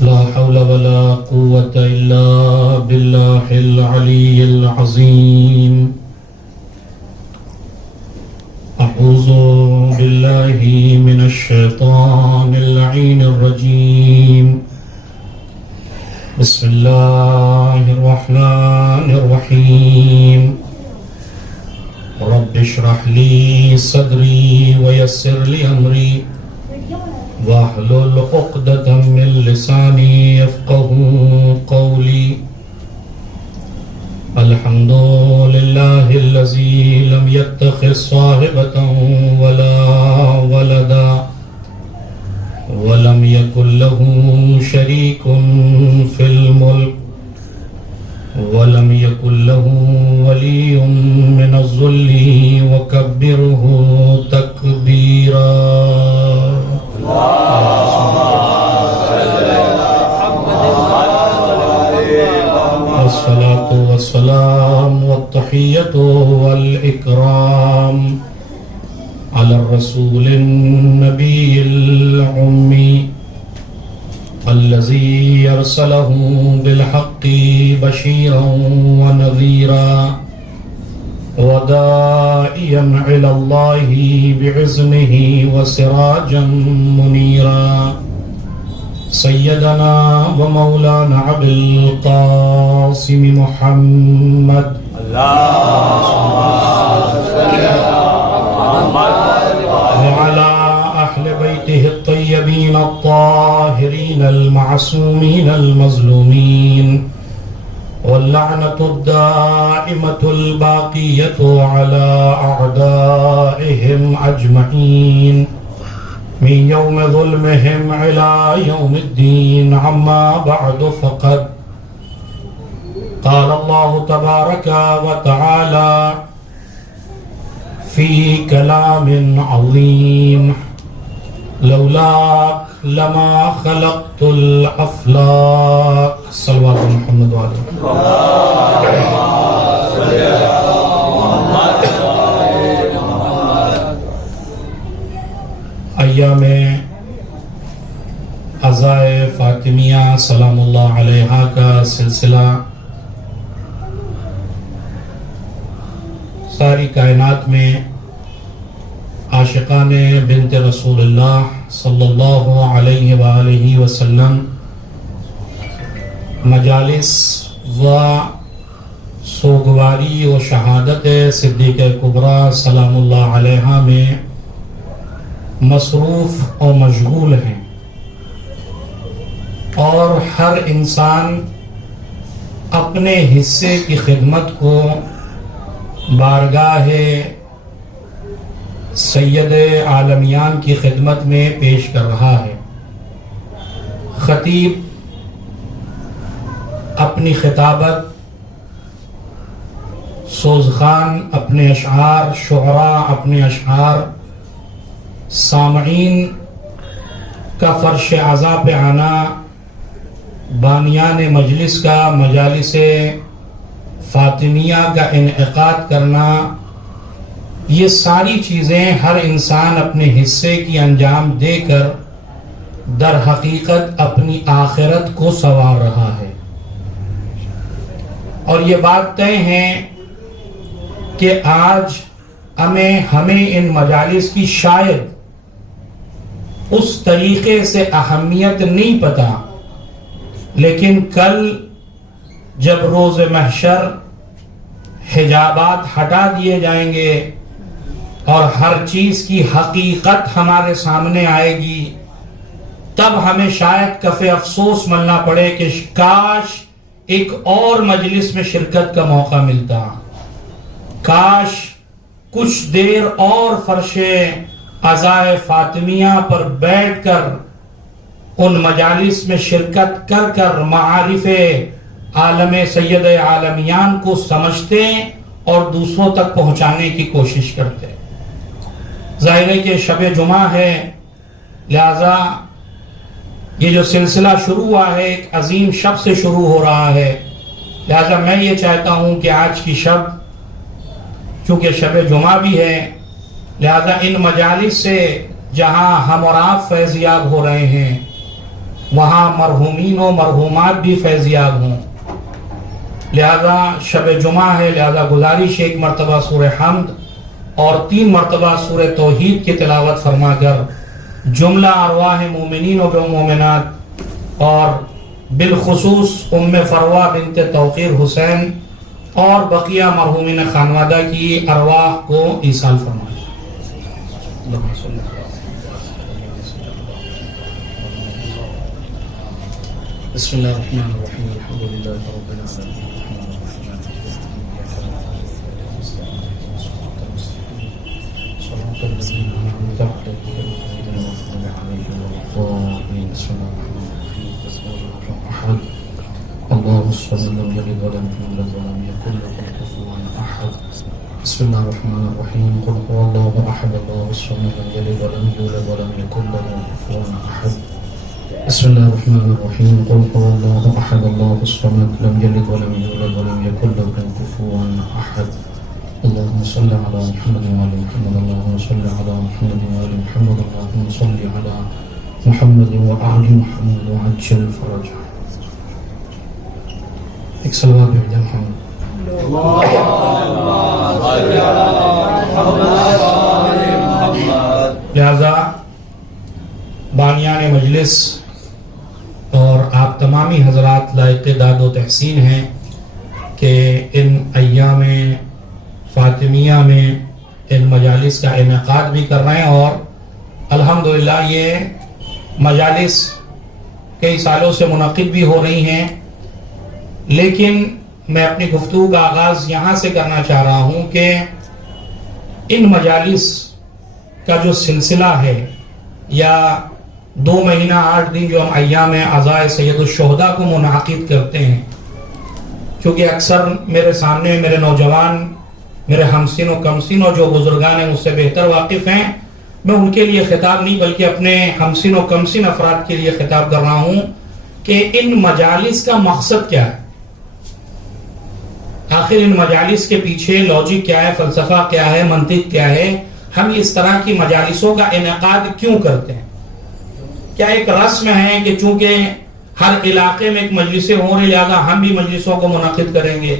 لا حول ولا قوة إلا بالله العلي العظيم. أعوذ بالله من الشيطان اللعين الرجيم. بسم الله الرحمن الرحيم. رب اشرح لي صدري ويسر لي أمري واحلل عقدة من لساني يفقهوا قولي. الحمد لله الذي لم يتخذ صاحبة ولا ولدا ولم يكن له شريك في الملك ولم يكن له ولي من الذل وكبره تكبيرا. والصلاة والسلام والتحية والإكرام على الرسول النبي الأمي الذي أرسله بالحق بشيرا ونذيرا وداعيا إلى الله بإذنه وسراجا منيرا. سيدنا ومولانا أبي القاسم محمد وعلى أهل بيته الطيبين الطاهرين المعصومين المظلومين واللعنة الدائمة الباقية على أعدائهم أجمعين من يوم ظلمهم إلى يوم الدين. عما بعد فقد قال الله تبارك وتعالى في كلام عظيم لولاك لما خلقت الأفلاك. صلوات محمد وعلى ایام عزائے فاطمیہ سلام اللہ علیہا کا سلسلہ ساری کائنات میں عاشقان بنت رسول اللہ صلی اللہ علیہ وآلہ وسلم مجالس و سوگواری و شہادت صدیقہ کبریٰ سلام اللہ علیہا میں مصروف اور مشغول ہیں، اور ہر انسان اپنے حصے کی خدمت کو بارگاہ سید عالمیان کی خدمت میں پیش کر رہا ہے۔ خطیب اپنی خطابت، سوزخان اپنے اشعار، شعراء اپنے اشعار، سامعین کا فرش عزا پہ آنا، بانیان مجلس کا مجالس فاطمیہ کا انعقاد کرنا، یہ ساری چیزیں ہر انسان اپنے حصے کی انجام دے کر در حقیقت اپنی آخرت کو سنوار رہا ہے۔ اور یہ بات طے ہے کہ آج ہمیں ان مجالس کی شاید اس طریقے سے اہمیت نہیں پتا، لیکن کل جب روز محشر حجابات ہٹا دیے جائیں گے اور ہر چیز کی حقیقت ہمارے سامنے آئے گی، تب ہمیں شاید کف افسوس ملنا پڑے کہ کاش ایک اور مجلس میں شرکت کا موقع ملتا، کاش کچھ دیر اور فرش عزائے فاطمیہ پر بیٹھ کر ان مجالس میں شرکت کر معارف عالم سید عالمیان کو سمجھتے اور دوسروں تک پہنچانے کی کوشش کرتے۔ ظاہر ہے کہ شب جمعہ ہے، لہذا یہ جو سلسلہ شروع ہوا ہے ایک عظیم شب سے شروع ہو رہا ہے، لہذا میں یہ چاہتا ہوں کہ آج کی شب چونکہ شب جمعہ بھی ہے، لہذا ان مجالس سے جہاں ہم اور آپ فیضیاب ہو رہے ہیں، وہاں مرحومین و مرحومات بھی فیضیاب ہوں. لہذا شب جمعہ ہے، لہذا گزارش ایک مرتبہ سورہ حمد اور 3 مرتبہ سورہ توحید کی تلاوت فرما کر جملہ ارواح مومنین و مومنات اور بالخصوص ام فروہ بنت توقیر حسین اور بقیہ مرحومین خانوادہ کی ارواح کو ایصال فرمائیں. بسم اللہ الرحمن الرحیم الحمدللہ رب العالمین اللهم صل لم يلد ولم يولد ولم يكن له كفوا احد. بسم الله الرحمن الرحيم قل هو الله احد الله الصمد لم يلد ولم يولد ولم يكن له كفوا احد. بسم الله الرحمن الرحيم قل هو الله احد الله الصمد لم يلد ولم يولد ولم يكن له كفوا احد. اللهم صل على محمد وعلى محمد اللهم صل على محمد وعلى محمد اللهم صل على محمد وعلى محمد وعجل فرجه. ایک صلوات بھیجا محمد. لہذا بانیان مجلس اور آپ تمامی حضرات لائق داد و تحسین ہیں کہ ان ایام فاطمیہ میں ان مجالس کا انعقاد بھی کر رہے ہیں اور الحمدللہ یہ مجالس کئی سالوں سے منعقد بھی ہو رہی ہیں. لیکن میں اپنی گفتگو کا آغاز یہاں سے کرنا چاہ رہا ہوں کہ ان مجالس کا جو سلسلہ ہے یا 2 مہینہ 8 دن جو ہم ایام عزائے سید الشہداء کو منعقد کرتے ہیں، کیونکہ اکثر میرے سامنے میرے نوجوان، میرے ہمسن و کمسن اور جو بزرگان ہیں مجھ سے بہتر واقف ہیں، میں ان کے لیے خطاب نہیں بلکہ اپنے ہمسن و کمسن افراد کے لیے خطاب کر رہا ہوں کہ ان مجالس کا مقصد کیا ہے، آخر ان مجالس کے پیچھے لاجک کیا ہے، فلسفہ کیا ہے، منطق کیا ہے، ہم اس طرح کی مجالسوں کا انعقاد کیوں کرتے ہیں؟ کیا ایک رسم ہے کہ چونکہ ہر علاقے میں ایک مجلسیں ہو رہی لہذا ہم بھی مجلسوں کو منعقد کریں گے؟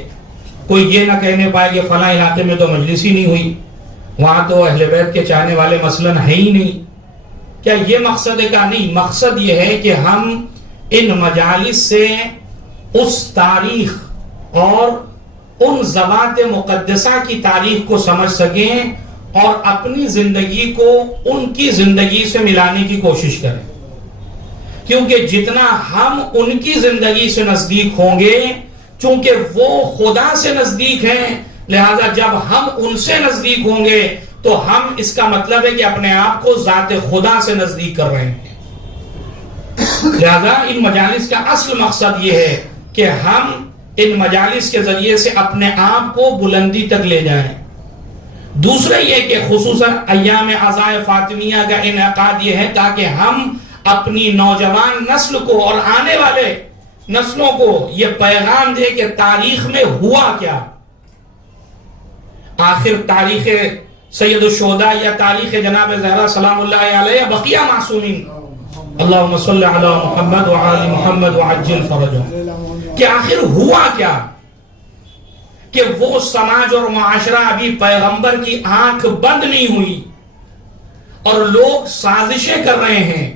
کوئی یہ نہ کہنے پائے کہ فلاں علاقے میں تو مجلس ہی نہیں ہوئی، وہاں تو اہل بیت کے چاہنے والے مثلاً ہیں ہی نہیں. کیا یہ مقصد ہے؟ کہ نہیں، مقصد یہ ہے کہ ہم ان مجالس سے اس تاریخ اور ان ذوات مقدسہ کی تاریخ کو سمجھ سکیں اور اپنی زندگی کو ان کی زندگی سے ملانے کی کوشش کریں، کیونکہ جتنا ہم ان کی زندگی سے نزدیک ہوں گے، چونکہ وہ خدا سے نزدیک ہیں، لہذا جب ہم ان سے نزدیک ہوں گے تو ہم اس کا مطلب ہے کہ اپنے آپ کو ذات خدا سے نزدیک کر رہے ہیں. لہذا ان مجالس کا اصل مقصد یہ ہے کہ ہم ان مجالس کے ذریعے سے اپنے آپ کو بلندی تک لے جائیں. دوسرا یہ کہ خصوصاً ایام عزائے فاطمیہ کا انعقاد یہ ہے تاکہ ہم اپنی نوجوان نسل کو اور آنے والے نسلوں کو یہ پیغام دے کہ تاریخ میں ہوا کیا. آخر تاریخ سید الشہداء یا تاریخ جناب زہرا سلام اللہ علیہ بقیہ معصومین اللہم صلی علی محمد وعلی محمد وعجل فرجہ، کہ آخر ہوا کیا؟ کہ وہ سماج اور معاشرہ ابھی پیغمبر کی آنکھ بند نہیں ہوئی اور لوگ سازشیں کر رہے ہیں،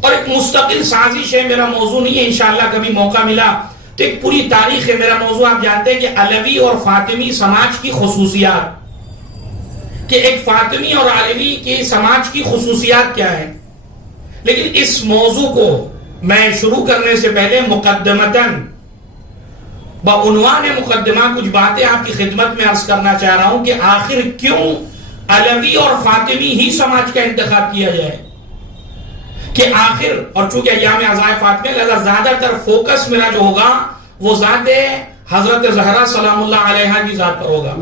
اور ایک مستقل سازش ہے. میرا موضوع نہیں ہے، انشاءاللہ کبھی موقع ملا تو ایک پوری تاریخ ہے. میرا موضوع آپ جانتے ہیں کہ علوی اور فاطمی سماج کی خصوصیات، کہ ایک فاطمی اور علوی کی سماج کی خصوصیات کیا ہیں. لیکن اس موضوع کو میں شروع کرنے سے پہلے مقدمتاً بعنوان مقدمہ کچھ باتیں آپ کی خدمت میں عرض کرنا چاہ رہا ہوں کہ آخر کیوں علوی اور فاطمی ہی سماج کا انتخاب کیا جائے. کہ آخر، اور چونکہ ایام عزائے فاطمیہ لہذا زیادہ تر فوکس میرا جو ہوگا وہ ذات حضرت زہرا سلام اللہ علیہا کی ذات پر ہوگا.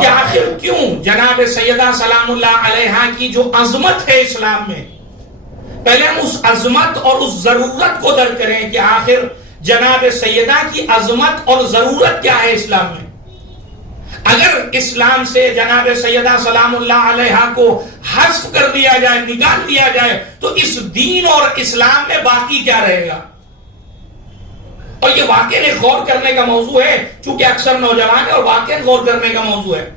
کہ آخر کیوں جناب سیدہ سلام اللہ علیہا کی جو عظمت ہے اسلام میں، پہلے ہم اس عظمت اور اس ضرورت کو درک کریں کہ آخر جناب سیدہ کی عظمت اور ضرورت کیا ہے اسلام میں. اگر اسلام سے جناب سیدہ سلام اللہ علیہا کو حذف کر دیا جائے، نکال دیا جائے، تو اس دین اور اسلام میں باقی کیا رہے گا؟ اور یہ واقعی غور کرنے کا موضوع ہے، چونکہ اکثر نوجوان ہے اور واقعی غور کرنے کا موضوع ہے۔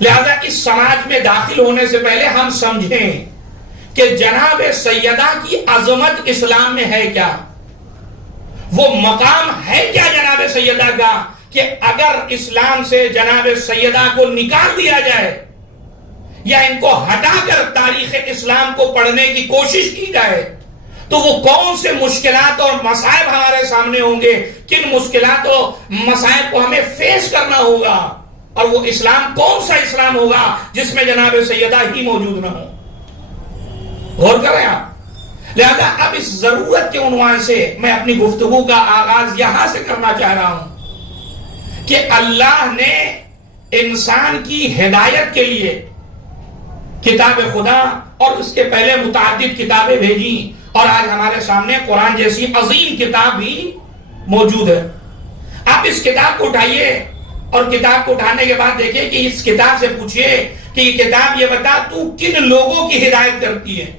لہذا اس سماج میں داخل ہونے سے پہلے ہم سمجھیں کہ جناب سیدہ کی عظمت اسلام میں ہے کیا، وہ مقام ہے کیا جناب سیدہ کا، کہ اگر اسلام سے جناب سیدہ کو نکال دیا جائے یا ان کو ہٹا کر تاریخ اسلام کو پڑھنے کی کوشش کی جائے تو وہ کون سے مشکلات اور مصائب ہمارے سامنے ہوں گے، کن مشکلات اور مصائب کو ہمیں فیس کرنا ہوگا، اور وہ اسلام کون سا اسلام ہوگا جس میں جناب سیدہ ہی موجود نہ ہو۔ غور کریں آپ۔ لہذا اب اس ضرورت کے عنوان سے میں اپنی گفتگو کا آغاز یہاں سے کرنا چاہ رہا ہوں کہ اللہ نے انسان کی ہدایت کے لیے کتاب خدا اور اس کے پہلے متعدد کتابیں بھیجی، اور آج ہمارے سامنے قرآن جیسی عظیم کتاب بھی موجود ہے۔ آپ اس کتاب کو اٹھائیے اور کتاب کو اٹھانے کے بعد دیکھیں کہ اس کتاب سے پوچھئے کہ یہ کتاب یہ بتا تو کن لوگوں کی ہدایت کرتی ہے،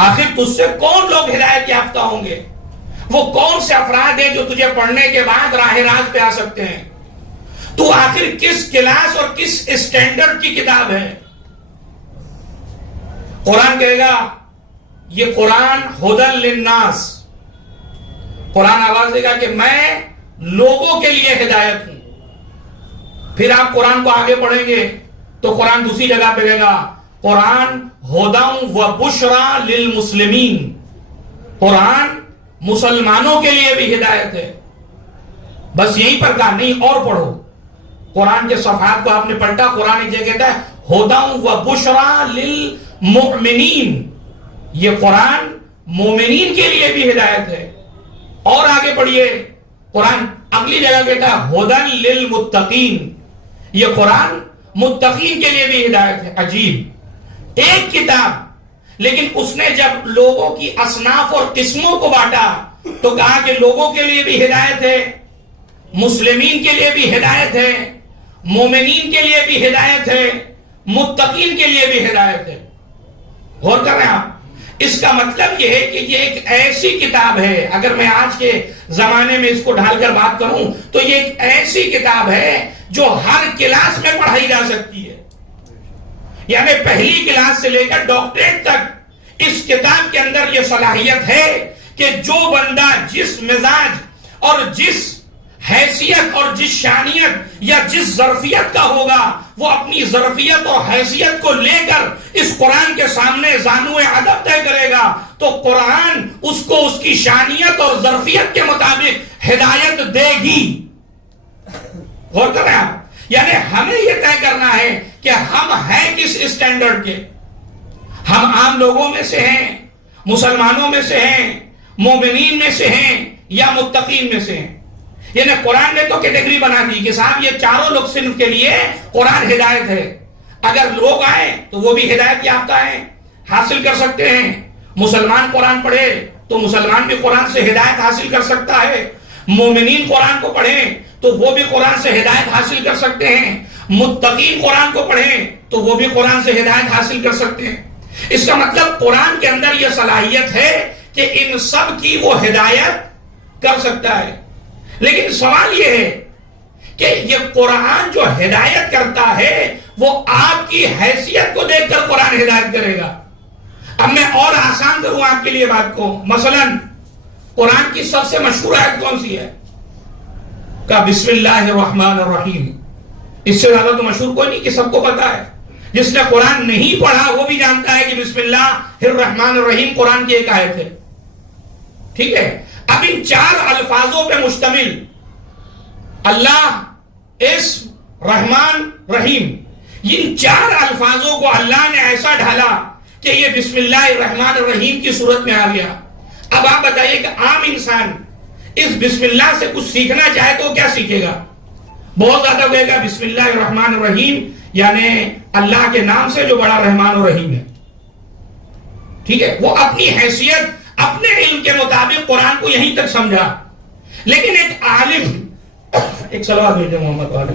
آخر تجھ سے کون لوگ ہدایت یافتہ ہوں گے، وہ کون سے افراد ہیں جو تجھے پڑھنے کے بعد راہ راست پہ آ سکتے ہیں، تو آخر کس کلاس اور کس اسٹینڈرڈ کی کتاب ہے؟ قرآن کہے گا یہ قرآن ہدی للناس، قرآن آواز دے گا کہ میں لوگوں کے لیے ہدایت ہوں۔ پھر آپ قرآن کو آگے پڑھیں گے تو قرآن دوسری جگہ پہ کہے گا قرآن ہدی و بشری للمسلمین، قرآن مسلمانوں کے لیے بھی ہدایت ہے۔ بس یہیں پر کہا نہیں اور پڑھو، قرآن کے صفحات کو آپ نے پلٹا، قرآن ایک جگہ کہتا ہے ہدی و بشری للمؤمنین، یہ قرآن مومنین کے لیے بھی ہدایت ہے۔ اور آگے پڑھیے، قرآن اگلی جگہ کہتا ہے ہدی للمتقین، یہ قرآن متقین کے لیے بھی ہدایت ہے۔ عجیب، ایک کتاب، لیکن اس نے جب لوگوں کی اصناف اور قسموں کو بانٹا تو کہا کہ لوگوں کے لیے بھی ہدایت ہے، مسلمین کے لیے بھی ہدایت ہے، مومنین کے لیے بھی ہدایت ہے، متقین کے لیے بھی ہدایت ہے۔ غور کر رہے ہیں آپ؟ اس کا مطلب یہ ہے کہ یہ ایک ایسی کتاب ہے، اگر میں آج کے زمانے میں اس کو ڈھال کر بات کروں تو یہ ایک ایسی کتاب ہے جو ہر کلاس میں پڑھائی جا سکتی ہے، یعنی پہلی کلاس سے لے کر ڈاکٹریٹ تک اس کتاب کے اندر یہ صلاحیت ہے کہ جو بندہ جس مزاج اور جس حیثیت اور جس شانیت یا جس ظرفیت کا ہوگا وہ اپنی ظرفیت اور حیثیت کو لے کر اس قرآن کے سامنے زانو ادب طے کرے گا تو قرآن اس کو اس کی شانیت اور ظرفیت کے مطابق ہدایت دے گی۔ غور کر رہے ہیں آپ؟ یعنی ہمیں یہ طے کرنا ہے کہ ہم ہیں کس اسٹینڈرڈ کے، ہم عام لوگوں میں سے ہیں، مسلمانوں میں سے ہیں، مومنین میں سے ہیں، یا متقین میں سے ہیں۔ یعنی قرآن نے تو کیٹیگری بنا دی کہ صاحب یہ چاروں لوگ صنف کے لیے قرآن ہدایت ہے، اگر لوگ آئیں تو وہ بھی ہدایت یافتہ ہیں، حاصل کر سکتے ہیں۔ مسلمان قرآن پڑھے تو مسلمان بھی قرآن سے ہدایت حاصل کر سکتا ہے، مومنین قرآن کو پڑھیں تو وہ بھی قرآن سے ہدایت حاصل کر سکتے ہیں، متقین قرآن کو پڑھیں تو وہ بھی قرآن سے ہدایت حاصل کر سکتے ہیں۔ اس کا مطلب قرآن کے اندر یہ صلاحیت ہے کہ ان سب کی وہ ہدایت کر سکتا ہے۔ لیکن سوال یہ ہے کہ یہ قرآن جو ہدایت کرتا ہے وہ آپ کی حیثیت کو دیکھ کر قرآن ہدایت کرے گا۔ اب میں اور آسان کروں آپ کے لیے بات کو، مثلا قرآن کی سب سے مشہور آیت کون سی ہے؟ کہ بسم اللہ الرحمن الرحیم، اس سے زیادہ تو مشہور کوئی نہیں کہ سب کو پتا ہے۔ جس نے قرآن نہیں پڑھا وہ بھی جانتا ہے کہ بسم اللہ الرحمن الرحیم قرآن کی ایک آیت ہے، ٹھیک ہے؟ اب ان چار الفاظوں پہ مشتمل اللہ، اسم، رحمان، رحیم، ان چار الفاظوں کو اللہ نے ایسا ڈھالا کہ یہ بسم اللہ الرحمن الرحیم کی صورت میں آ گیا۔ اب آپ بتائیے کہ عام انسان اس بسم اللہ سے کچھ سیکھنا چاہے تو کیا سیکھے گا؟ بہت زیادہ کہے گا بسم اللہ الرحمن الرحیم، یعنی اللہ کے نام سے جو بڑا رحمان و رحیم ہے، ٹھیک ہے؟ وہ اپنی حیثیت اپنے علم کے مطابق قرآن کو یہیں تک سمجھا۔ لیکن ایک عالم ایک صلوات بھیجو محمد والے.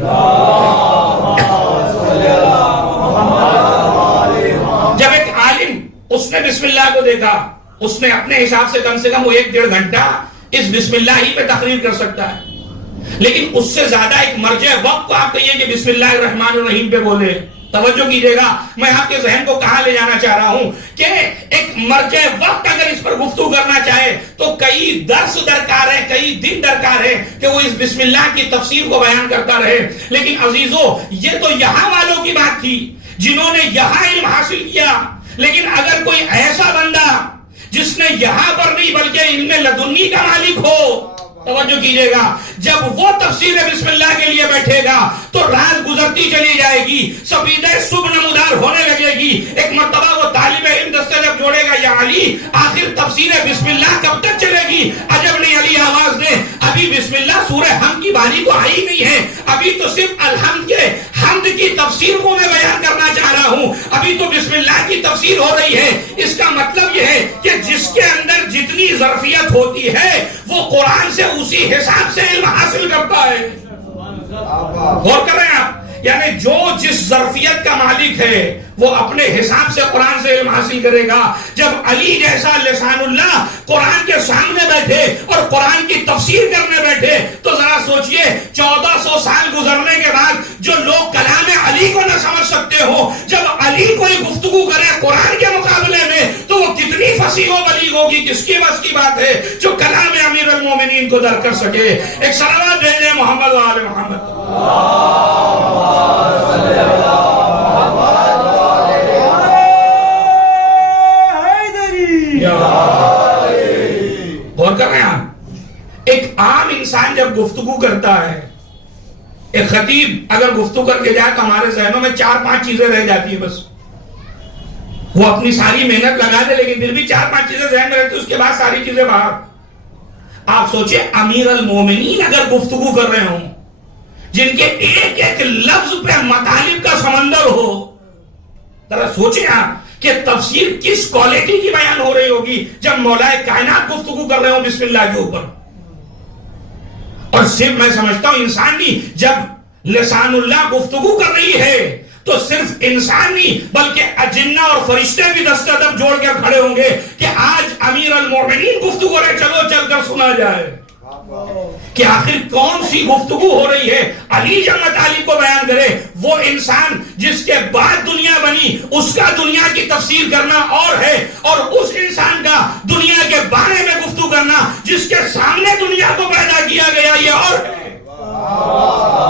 جب ایک عالم اس نے بسم اللہ کو دیکھا، اس نے اپنے حساب سے کم وہ 1-1.5 گھنٹہ اس بسم اللہ ہی پہ تقریر کر سکتا ہے، لیکن اس سے زیادہ ایک مرجع وقت کو آپ کہیے کہ بسم اللہ الرحمن الرحیم پہ بولے. توجہ کیجئے گا، میں آپ کے ذہن کو کہاں لے جانا چاہ رہا ہوں کہ ایک مرجع وقت اگر اس پر گفتگو کرنا چاہے تو کئی درس درکار ہے، کئی دن درکار ہے کہ وہ اس بسم اللہ کی تفسیر کو بیان کرتا رہے. لیکن عزیزو، یہ تو یہاں والوں کی بات تھی جنہوں نے یہاں علم حاصل کیا، لیکن اگر کوئی ایسا بندہ جس نے یہاں پر نہیں بلکہ علم لدنی کا مالک ہو، توجہ کیجئے گا، جب وہ تفسیر بسم اللہ کے لیے بیٹھے گا تو رات گزرتی چلی جائے گی، سفیدہ صبح نمودار ہونے لگے گی. ایک مرتبہ وہ طالب علم دستے جب جوڑے گا، یا علی آخر تفسیر بسم اللہ کب تک چلے گی؟ عجب نہیں علی آواز دے، ابھی بسم اللہ سورہ حمد کی باری تو آئی نہیں ہے، ابھی تو صرف الحمد کے حمد کی تفسیر کو میں بیان کرنا چاہ رہا ہوں، ابھی تو بسم اللہ کی تفسیر ہو رہی ہے. اس کا مطلب یہ ہے کہ جس کے اندر جتنی ظرفیت ہوتی ہے وہ قرآن سے اسی حساب سے علم حاصل کرتا ہے. غور کر رہے ہیں آپ؟ یعنی جو جس ظرفیت کا مالک ہے وہ اپنے حساب سے قرآن سے علم حاصل کرے گا. جب علی جیسا لسان اللہ قرآن کے سامنے بیٹھے اور قرآن کی تفسیر کرنے بیٹھے تو ذرا سوچئے 1400 سال گزرنے کے بعد جو لوگ کلام علی کو نہ سمجھ سکتے ہو، جب علی کوئی گفتگو کرے قرآن کے مقابلے میں تو وہ کتنی فصیح و بلیغ ہوگی. کس کی بس کی بات ہے جو کلام امیر المومنین کو در کر سکے. ایک صلوات بھیجیں محمد و آل محمد. غور کر رہے ہیں، ایک عام انسان جب گفتگو کرتا ہے، ایک خطیب اگر گفتگو کر کے جائے تو ہمارے ذہنوں میں 4-5 چیزیں رہ جاتی ہیں. بس وہ اپنی ساری محنت لگا دے لیکن پھر بھی 4-5 چیزیں ذہن میں رہتی، اس کے بعد ساری چیزیں باہر. آپ سوچیں امیر المومنین اگر گفتگو کر رہے ہوں جن کے ایک ایک لفظ پہ مطالب کا سمندر ہو، ذرا سوچیں آپ کہ تفسیر کس کوالٹی کی بیان ہو رہی ہوگی جب مولا کائنات گفتگو کر رہے ہوں بسم اللہ کے اوپر. اور صرف میں سمجھتا ہوں انسان نہیں، جب لسان اللہ گفتگو کر رہی ہے تو صرف انسان نہیں بلکہ اجنہ اور فرشتے بھی دستادب جوڑ کے کھڑے ہوں گے کہ آج امیر المومنین گفتگو کر رہے، چلو چل کر سنا جائے کہ آخر کون سی گفتگو ہو رہی ہے. علی جب مطالب کو بیان کرے، وہ انسان جس کے بعد دنیا بنی اس کا دنیا کی تفسیر کرنا اور ہے، اور اس انسان کا دنیا کے بارے میں گفتگو کرنا جس کے سامنے دنیا کو پیدا کیا گیا یہ اور ہے.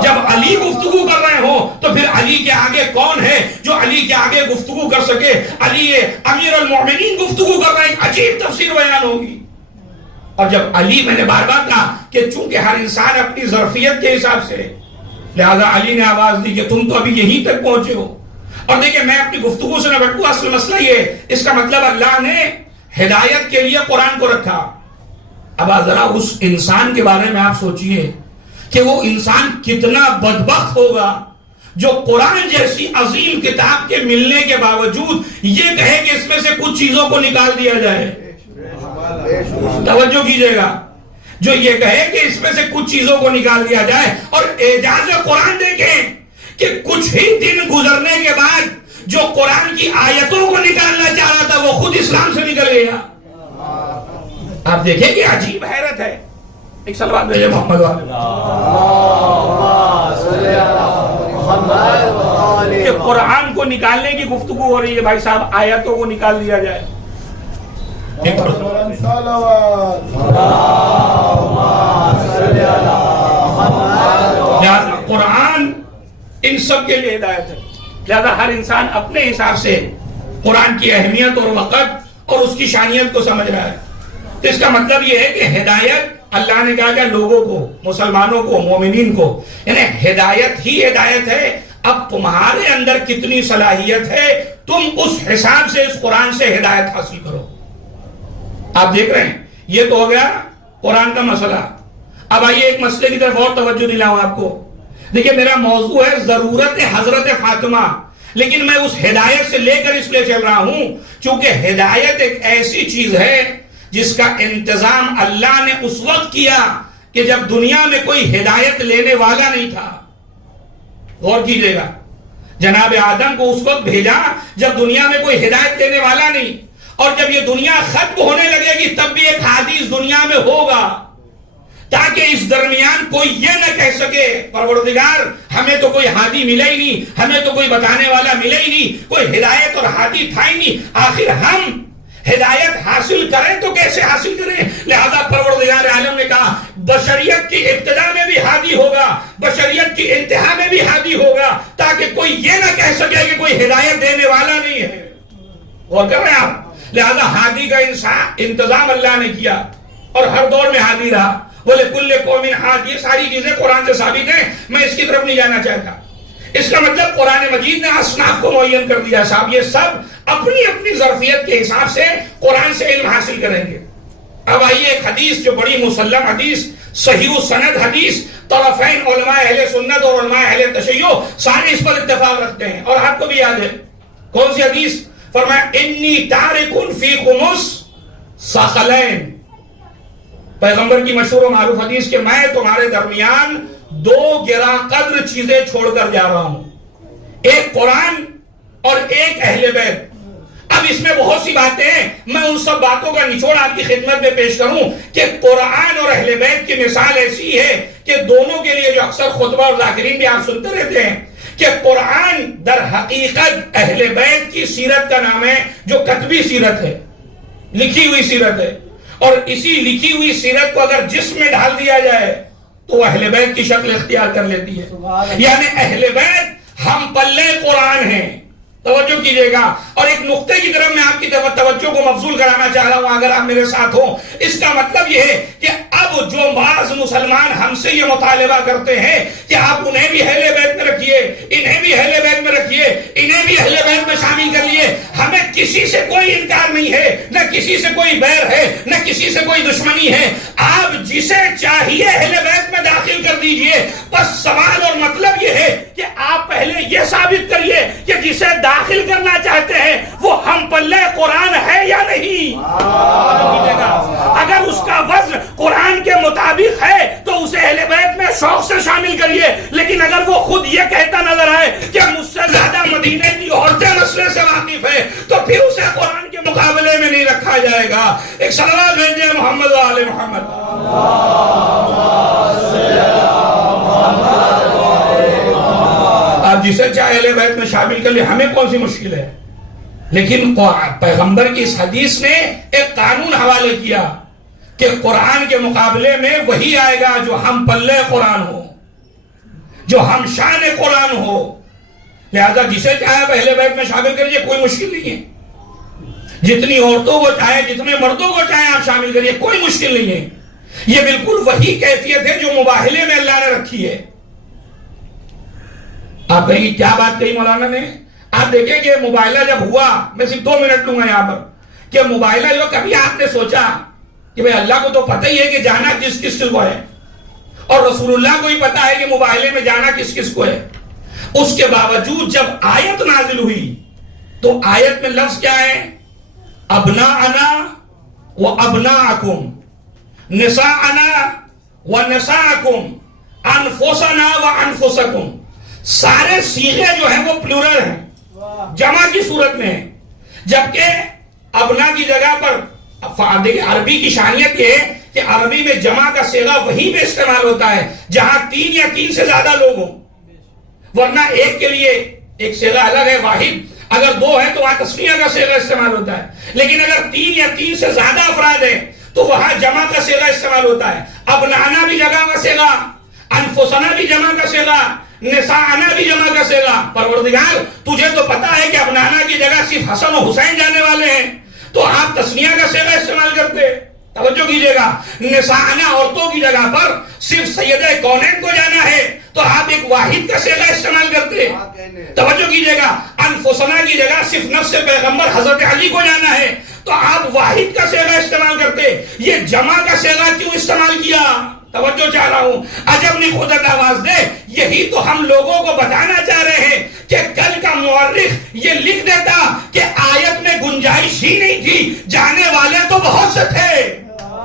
جب علی گفتگو کر رہے ہو تو پھر علی کے آگے کون ہے جو علی کے آگے گفتگو کر سکے؟ علی امیر المومنین گفتگو کر رہے ہیں، ایک عجیب تفسیر بیان ہوگی. اور جب علی، میں نے بار بار کہا کہ چونکہ ہر انسان اپنی ظرفیت کے حساب سے، لہذا علی نے آواز دی کہ تم تو ابھی یہیں تک پہنچے ہو. اور دیکھیں میں اپنی گفتگو سے نہ بٹکوں، اصل مسئلہ یہ ہے، اس کا مطلب اللہ نے ہدایت کے لیے قرآن کو رکھا. اب ذرا اس انسان کے بارے میں آپ سوچئے کہ وہ انسان کتنا بدبخت ہوگا جو قرآن جیسی عظیم کتاب کے ملنے کے باوجود یہ کہے کہ اس میں سے کچھ چیزوں کو نکال دیا جائے. توجہ کیجئے گا، جو یہ کہے کہ اس میں سے کچھ چیزوں کو نکال دیا جائے. اور اعجاز قرآن دیکھیں کہ کچھ ہی دن گزرنے کے بعد جو قرآن کی آیتوں کو نکالنا چاہ رہا تھا وہ خود اسلام سے نکل گیا. آپ دیکھیں کہ عجیب حیرت ہے. ایک صلوات بھیجے محمد کہ قرآن کو نکالنے کی گفتگو ہو رہی ہے، بھائی صاحب آیتوں کو نکال دیا جائے. قرآن ان سب کے لیے ہدایت ہے، لہذا ہر انسان اپنے حساب سے قرآن کی اہمیت اور وقت اور اس کی شانیت کو سمجھ رہا ہے. تو اس کا مطلب یہ ہے کہ ہدایت اللہ نے کہا کہ لوگوں کو، مسلمانوں کو، مومنین کو، یعنی ہدایت ہی ہدایت ہے. اب تمہارے اندر کتنی صلاحیت ہے تم اس حساب سے اس قرآن سے ہدایت حاصل کرو. آپ دیکھ رہے ہیں یہ تو ہو گیا قرآن کا مسئلہ. اب آئیے ایک مسئلے کی طرف اور توجہ دلاؤں آپ کو. دیکھیں میرا موضوع ہے ضرورت حضرت فاطمہ، لیکن میں اس ہدایت سے لے کر اس لیے چل رہا ہوں چونکہ ہدایت ایک ایسی چیز ہے جس کا انتظام اللہ نے اس وقت کیا کہ جب دنیا میں کوئی ہدایت لینے والا نہیں تھا، غور کیجئے گا، جناب آدم کو اس وقت بھیجا جب دنیا میں کوئی ہدایت لینے والا نہیں، اور جب یہ دنیا ختم ہونے لگے گی تب بھی ایک حادث دنیا میں ہوگا، تاکہ اس درمیان کوئی یہ نہ کہہ سکے پروردگار ہمیں تو کوئی ہادی ملا ہی نہیں، ہمیں تو کوئی بتانے والا ملا ہی نہیں، کوئی ہدایت اور ہادی تھا ہی نہیں، آخر ہم ہدایت حاصل کریں تو کیسے حاصل کریں؟ لہذا پروردگار عالم نے کہا بشریت کی ابتدا میں بھی ہادی ہوگا، بشریت کی انتہا میں بھی ہادی ہوگا، تاکہ کوئی یہ نہ کہہ سکے کہ کوئی ہدایت دینے والا نہیں ہے۔ غور کر رہے ہیں آپ؟ لہذا ہادی کا انتظام اللہ نے کیا اور ہر دور میں ہادی رہا۔ وَلِكُلِّ قَوْمٍ ہَادٍ، یہ ساری چیزیں قرآن سے ثابت ہیں، میں اس کی طرف نہیں جانا چاہتا۔ اس کا مطلب قرآن مجید نے اصناف کو معین کر دیا، صاحب یہ سب اپنی اپنی ظرفیت کے حساب سے قرآن سے علم حاصل کریں گے۔ اب آئیے ایک حدیث جو بڑی مسلم حدیث، صحیح السند حدیث، طرفین علماء اہل سنت اور علماء اہل تشیع سارے اس پر اتفاق رکھتے ہیں، اور آپ کو بھی یاد ہے کون سی حدیث؟ فرمایا انی تارک فیکم الثقلین، پیغمبر کی مشہور و معروف حدیث کہ میں تمہارے درمیان دو گراں قدر چیزیں چھوڑ کر جا رہا ہوں، ایک قرآن اور ایک اہل بیت۔ اب اس میں بہت سی باتیں ہیں، میں ان سب باتوں کا نچوڑ آپ کی خدمت میں پیش کروں کہ قرآن اور اہل بیت کی مثال ایسی ہے کہ دونوں کے لیے جو اکثر خطبہ اور ذاکرین بھی آپ سنتے رہتے ہیں کہ قرآن در حقیقت اہل بیت کی سیرت کا نام ہے، جو کتبی سیرت ہے، لکھی ہوئی سیرت ہے، اور اسی لکھی ہوئی سیرت کو اگر جسم میں ڈال دیا جائے تو اہل بیت کی شکل اختیار کر لیتی ہے۔ یعنی اہل بیت ہم پلے قرآن ہیں، توجہ کیجئے گا۔ اور ایک نقطے کی طرف میں آپ کی توجہ کو مبذول کرانا چاہ رہا ہوں اگر آپ میرے ساتھ ہوں۔ اس کا مطلب یہ ہے کہ اب جو بعض مسلمان ہم سے یہ مطالبہ کرتے ہیں کہ آپ انہیں بھی اہل بیت میں رکھیے، انہیں بھی اہل بیت میں رکھیے، انہیں بھی اہل بیت میں شامل کر لیے، ہمیں کسی سے کوئی انکار نہیں ہے، نہ کسی سے کوئی بیر ہے، نہ کسی سے کوئی دشمنی ہے، آپ جسے چاہیے اہل بیت میں داخل کر دیجئے۔ بس سوال اور مطلب یہ ہے کہ آپ پہلے یہ ثابت کریے کہ جسے داخل کرنا چاہتے ہیں وہ ہم پلے قرآن ہے یا نہیں۔ اگر اس کا وزن قرآن کے مطابق ہے تو اسے اہل بیت میں شوق سے شامل کریے، لیکن اگر وہ خود یہ کہتا نظر آئے کہ مجھ سے زیادہ مدینے کی عورتیں مسئلے سے واقف ہے تو پھر اسے قرآن کے مقابلے میں نہیں رکھا جائے گا۔ ایک صلوات بھیجئے محمد و آل محمد۔ آپ جسے چاہے اہل بیت میں شامل کر لیں، ہمیں کون سی مشکل ہے؟ لیکن پیغمبر کی اس حدیث نے ایک قانون حوالے کیا کہ قرآن کے مقابلے میں وہی آئے گا جو ہم پلے قرآن ہو، جو ہم شان قرآن ہو۔ لہذا جسے چاہے اہل بیت میں شامل کریے، کوئی مشکل نہیں ہے۔ جتنی عورتوں کو چاہے، جتنے مردوں کو چاہے آپ شامل کریے، کوئی مشکل نہیں ہے۔ یہ بالکل وہی کیفیت ہے جو مباہلے میں اللہ نے رکھی ہے۔ آپ کہیں گے کیا بات کہی مولانا نے؟ آپ دیکھیں کہ مباہلہ جب ہوا، میں صرف 2 منٹ لوں گا یہاں پر، کہ مباہلہ جو کبھی آپ نے سوچا کہ بھئی اللہ کو تو پتہ ہی ہے کہ جانا کس کس کو ہے، اور رسول اللہ کو ہی پتہ ہے کہ مباہلے میں جانا کس کس کو ہے، اس کے باوجود جب آیت نازل ہوئی تو آیت میں لفظ کیا ہے؟ ابناءنا و ابناءکم، نساءنا و نساءکم، انفسنا و انفسکم۔ سارے صیغے جو ہیں وہ پلورل ہیں، جمع کی صورت میں ہیں، جبکہ ابنا کی جگہ پر عربی کی شانیت یہ ہے کہ عربی میں جمع کا صیغہ وہیں پہ استعمال ہوتا ہے جہاں 3 یا 3 سے زیادہ لوگ ہوں، ورنہ ایک کے لیے ایک صیغہ الگ ہے، واحد۔ اگر 2 ہیں تو وہاں تسنیہ کا صیغہ استعمال ہوتا ہے، لیکن اگر 3 یا 3 سے زیادہ افراد ہیں تو وہاں جمع کا صیغہ استعمال ہوتا ہے۔ ابنانا بھی جمع کا صیغہ، انفسنا بھی جمع کا صیغہ، نساءنا بھی جمع کا صیغہ۔ پروردگار تجھے تو پتا ہے کہ ابنانا کی جگہ صرف حسن و حسین جانے والے ہیں، تو آپ تسنیہ کا صیغہ استعمال کرتے۔ توجہ کیجئے گا، نساءنا عورتوں کی جگہ پر صرف سید کونین کو جانا ہے تو آپ ایک واحد کا صیغہ استعمال کرتے۔ توجہ کیجئے گا، انفسنا کی جگہ صرف نفس پیغمبر حضرت علی کو جانا ہے تو آپ واحد کا صیغہ استعمال کرتے۔ یہ جمع کا صیغہ کیوں استعمال کیا؟ توجہ چاہ رہا ہوں، عجب نے خودت آواز دے۔ یہی تو ہم لوگوں کو بتانا چاہ رہے ہیں کہ کل کا مورخ یہ لکھ دیتا کہ آیت میں گنجائش ہی نہیں تھی، جانے والے تو بہت سے تھے۔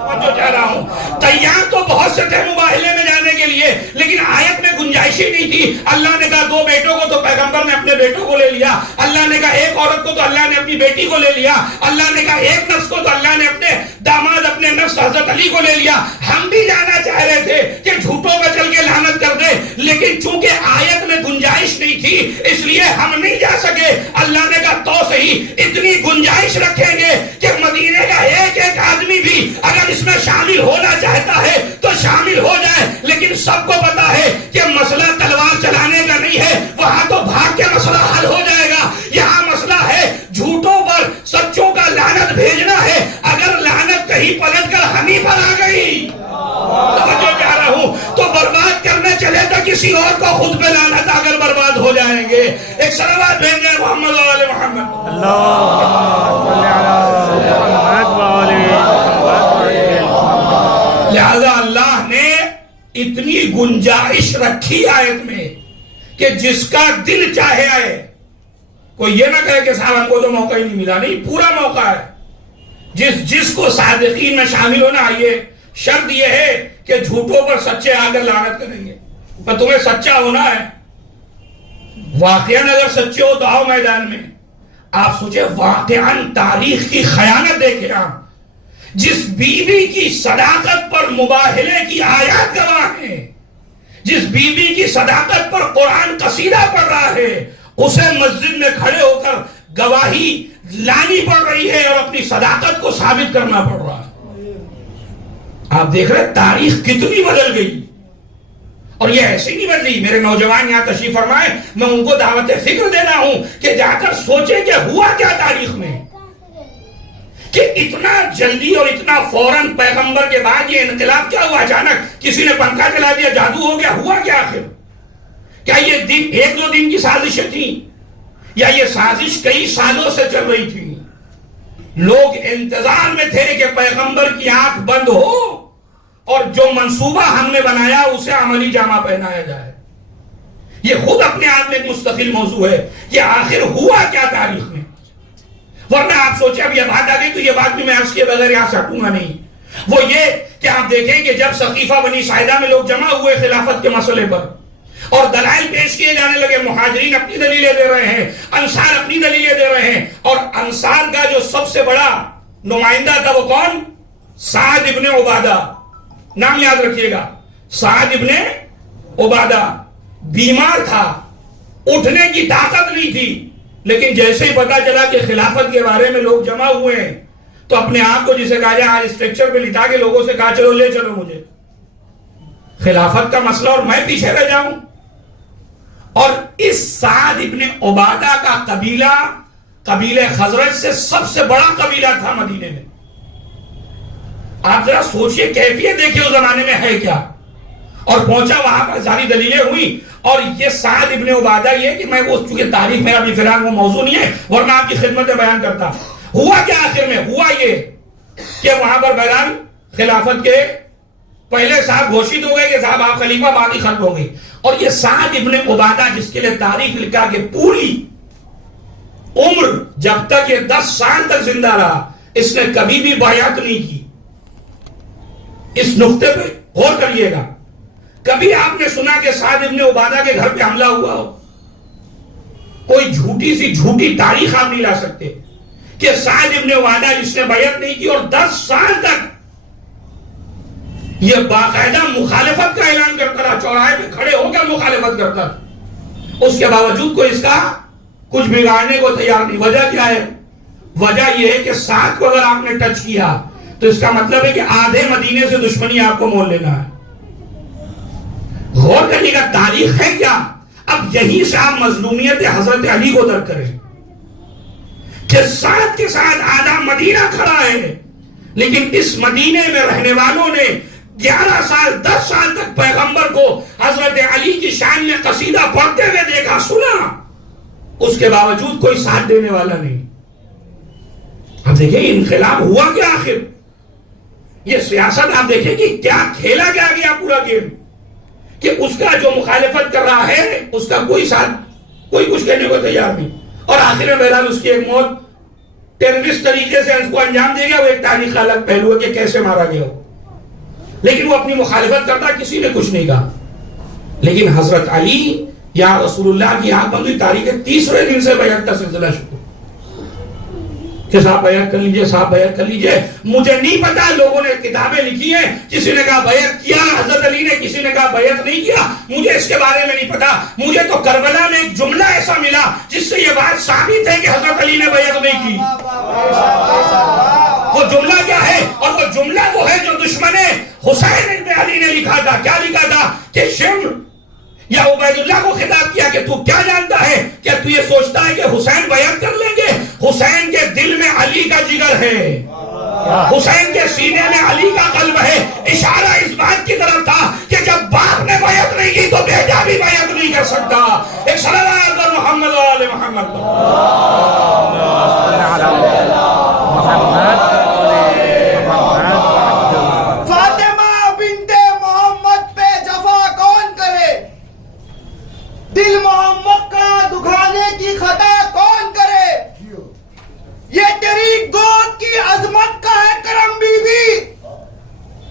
جو چاہ رہا ہوں تیار تو بہت سے تھے مباہلے میں جانے کے لیے، لیکن آیت میں گنجائش ہی نہیں تھی۔ اللہ نے کہا 2 بیٹوں کو تو پیغمبر نے اپنے بیٹوں کو لے لیا، اللہ نے کہا 1 عورت کو تو اللہ نے اپنی بیٹی کو لے لیا، اللہ نے کہا 1 نفس کو تو اللہ نے اپنے داماد اپنے نفس حضرت علی کو لے لیا۔ ہم بھی جانا چاہ رہے تھے کہ جھوٹوں پہ چل کے لعنت کر دے، لیکن چونکہ آیت میں گنجائش نہیں تھی اس لیے ہم نہیں جا سکے۔ اللہ نے کہا تو صحیح، اتنی گنجائش رکھیں گے کہ مدینے کا ایک ایک آدمی بھی اگر اس میں شامل ہونا چاہتا ہے تو شامل ہو جائے، لیکن سب کو پتا ہے کہ مسئلہ تلوار چلانے کا نہیں ہے، وہاں تو بھاگ کے مسئلہ حل ہو جائے گا۔ یہاں مسئلہ ہے جھوٹوں پر سچوں کا لعنت بھیجنا ہے۔ اگر لعنت کہیں پلٹ کر ہم ہی پر آ گئی توجہ کہہ رہا ہوں تو برباد کرنے چلے تو کسی اور کو خود پہ لعنت آ کر برباد ہو جائیں گے۔ ایک صلوات بھیجیں محمد و آل محمد۔ لہذا اللہ نے اتنی گنجائش رکھی آیت میں کہ جس کا دل چاہے آئے، کوئی یہ نہ کہے کہ صاحب ہم کو تو موقع ہی نہیں ملا، نہیں، پورا موقع ہے۔ جس کو صادقین میں شامل ہونا آئیے، شرط یہ ہے کہ جھوٹوں پر سچے آ کر لعنت کریں گے۔ پر تمہیں سچا ہونا ہے، واقعاً اگر سچے ہو تو آؤ میدان میں۔ آپ سوچے واقعاً تاریخ کی خیانت دیکھیں آپ، جس بیوی کی صداقت پر مباہلے کی آیات گواہ ہیں، جس بیوی کی صداقت پر قرآن قصیدہ پڑھ رہا ہے، اسے مسجد میں کھڑے ہو کر گواہی لانی پڑ رہی ہے اور اپنی صداقت کو ثابت کرنا پڑ رہا ہے۔ آپ دیکھ رہے تاریخ کتنی بدل گئی، اور یہ ایسے نہیں بدلی۔ میرے نوجوان یہاں تشریف فرمائے، میں ان کو دعوت فکر دینا ہوں کہ جا کر سوچیں کہ ہوا کیا تاریخ میں، کہ اتنا جلدی اور اتنا فوراً پیغمبر کے بعد یہ انقلاب کیا ہوا؟ اچانک کسی نے پنکھا چلا دیا، جادو ہو گیا؟ ہوا کیا آخر؟ کیا یہ دن 1-2 دن کی سازشیں تھیں، یا یہ سازش کئی سالوں سے چل رہی تھی؟ لوگ انتظار میں تھے کہ پیغمبر کی آنکھ بند ہو اور جو منصوبہ ہم نے بنایا اسے عملی جامہ پہنایا جائے۔ یہ خود اپنے آپ میں ایک مستقل موضوع ہے کہ آخر ہوا کیا تاریخ میں۔ ورنہ آپ سوچیں اب یہ بات آ گئی تو یہ بات بھی میں عرض کے بغیر یہاں سے ہٹوں گا نہیں۔ وہ یہ کہ آپ دیکھیں کہ جب سقیفہ بنی ساعدہ میں لوگ جمع ہوئے خلافت کے مسئلے پر اور دلائل پیش کیے جانے لگے، مہاجرین اپنی دلیلیں دے رہے ہیں، انصار اپنی دلیلیں دے رہے ہیں، اور انصار کا جو سب سے بڑا نمائندہ تھا وہ کون؟ سعد ابن عبادہ، نام یاد رکھیے گا، سعد ابن عبادہ بیمار تھا، اٹھنے کی طاقت نہیں تھی، لیکن جیسے ہی پتا چلا کہ خلافت کے بارے میں لوگ جمع ہوئے ہیں تو اپنے آپ کو جسے کہا جائے آج اسٹرکچر پہ لٹا کے لوگوں سے کہا چلو لے چلو مجھے، خلافت کا مسئلہ اور میں پیچھے رہ جاؤں۔ اور اس سعد ابن عبادہ کا قبیلہ خزرج سے سب سے بڑا قبیلہ تھا مدینے میں۔ آپ ذرا سوچئے، کیفیت دیکھیں اس زمانے میں ہے کیا۔ اور پہنچا وہاں پر، ساری دلیلیں ہوئی، اور یہ سعد ابن عبادہ یہ کہ میں وہ چونکہ تاریخ میرا بھی فی الحال وہ موضوع نہیں ہے ورنہ آپ کی خدمت میں بیان کرتا۔ ہوا کیا آخر میں؟ ہوا یہ کہ وہاں پر بیان خلافت کے پہلے صاحب گھوشت ہو گئے کہ صاحب آپ خلیفہ، باقی ختم ہو گئی۔ اور یہ سعد ابن عبادہ جس کے لیے تاریخ لکھا کہ پوری عمر جب تک یہ 10 سال تک زندہ رہا اس نے کبھی بھی بیعت نہیں کی۔ اس نقطے پہ غور کریے گا، کبھی آپ نے سنا کہ سعد ابن عبادہ کے گھر پہ حملہ ہوا ہو؟ کوئی جھوٹی سی جھوٹی تاریخ آپ نہیں لا سکتے کہ سعد ابن عبادہ جس نے بیعت نہیں کی اور 10 سال تک یہ باقاعدہ مخالفت کا اعلان کرتا رہا، چوراہے پہ کھڑے ہو کر مخالفت کرتا، اس کے باوجود کوئی اس کا کچھ بگاڑنے کو تیار نہیں۔ وجہ کیا ہے؟ وجہ یہ ہے کہ سعد کو اگر آپ نے ٹچ کیا تو اس کا مطلب ہے کہ آدھے مدینے سے دشمنی آپ کو مول لینا ہے۔ غور کرنے کا تاریخ ہے کیا؟ اب یہیں سے آپ مظلومیت حضرت علی کو درک کریں کہ سعد کے ساتھ آدھا مدینہ کھڑا ہے، لیکن اس مدینے میں رہنے والوں نے 11 سال 10 سال تک پیغمبر کو حضرت علی کی شان میں قصیدہ پڑھتے ہوئے دیکھا، سنا، اس کے باوجود کوئی ساتھ دینے والا نہیں۔ اب دیکھیں انقلاب ہوا کیا آخر؟ یہ سیاست آپ دیکھیں کہ کیا کھیلا گیا پورا گیم، کہ اس کا جو مخالفت کر رہا ہے اس کا کوئی ساتھ، کوئی کچھ کہنے کو تیار نہیں، اور آخر میں بہرحال اس کی ایک موت ٹیررسٹ طریقے سے اس کو انجام دے گیا، وہ ایک تاریخ کا الگ پہلو ہے کہ کیسے مارا گیا ہو، لیکن وہ اپنی مخالفت کرتا، کسی نے کچھ نہیں کہا. لیکن حضرت علی یا رسول اللہ کی آنکھ بند ہوئی تاریخ 30ویں دن سے بیعت کا سلسلہ شروع کہ صاحب بیعت کر لیجئے، صاحب بیعت کر لیجئے. مجھے نہیں پتا، لوگوں نے کتابیں لکھی ہیں، کسی نے کہا بیعت کیا حضرت علی نے، کسی نے کہا بیعت نہیں کیا، مجھے اس کے بارے میں نہیں پتا. مجھے تو کربلا میں ایک جملہ ایسا ملا جس سے یہ بات ثابت ہے کہ حضرت علی نے بیعت نہیں کی. وہ جملہ کیا ہے؟ اور وہ جملہ وہ ہے جو دشمن حسین ابن علی نے لکھا تھا. کیا لکھا تھا کہ شمر یا عبید اللہ کو خطاب کیا کہ تو کیا جانتا ہے، کیا تو یہ سوچتا ہے کہ حسین بیعت کر لیں گے؟ حسین کے دل میں علی کا جگر ہے، حسین کے سینے میں علی کا قلب ہے. اشارہ اس بات کی طرف تھا کہ جب باپ نے بیعت نہیں کی تو بیٹا بھی بیعت نہیں کر سکتا. ایک صلوات پر محمد و آل محمد. دل محمد کا دکھانے کی خطا کون کرے؟ یہ تیری گود کی عظمت کا ہے کرم بی بی،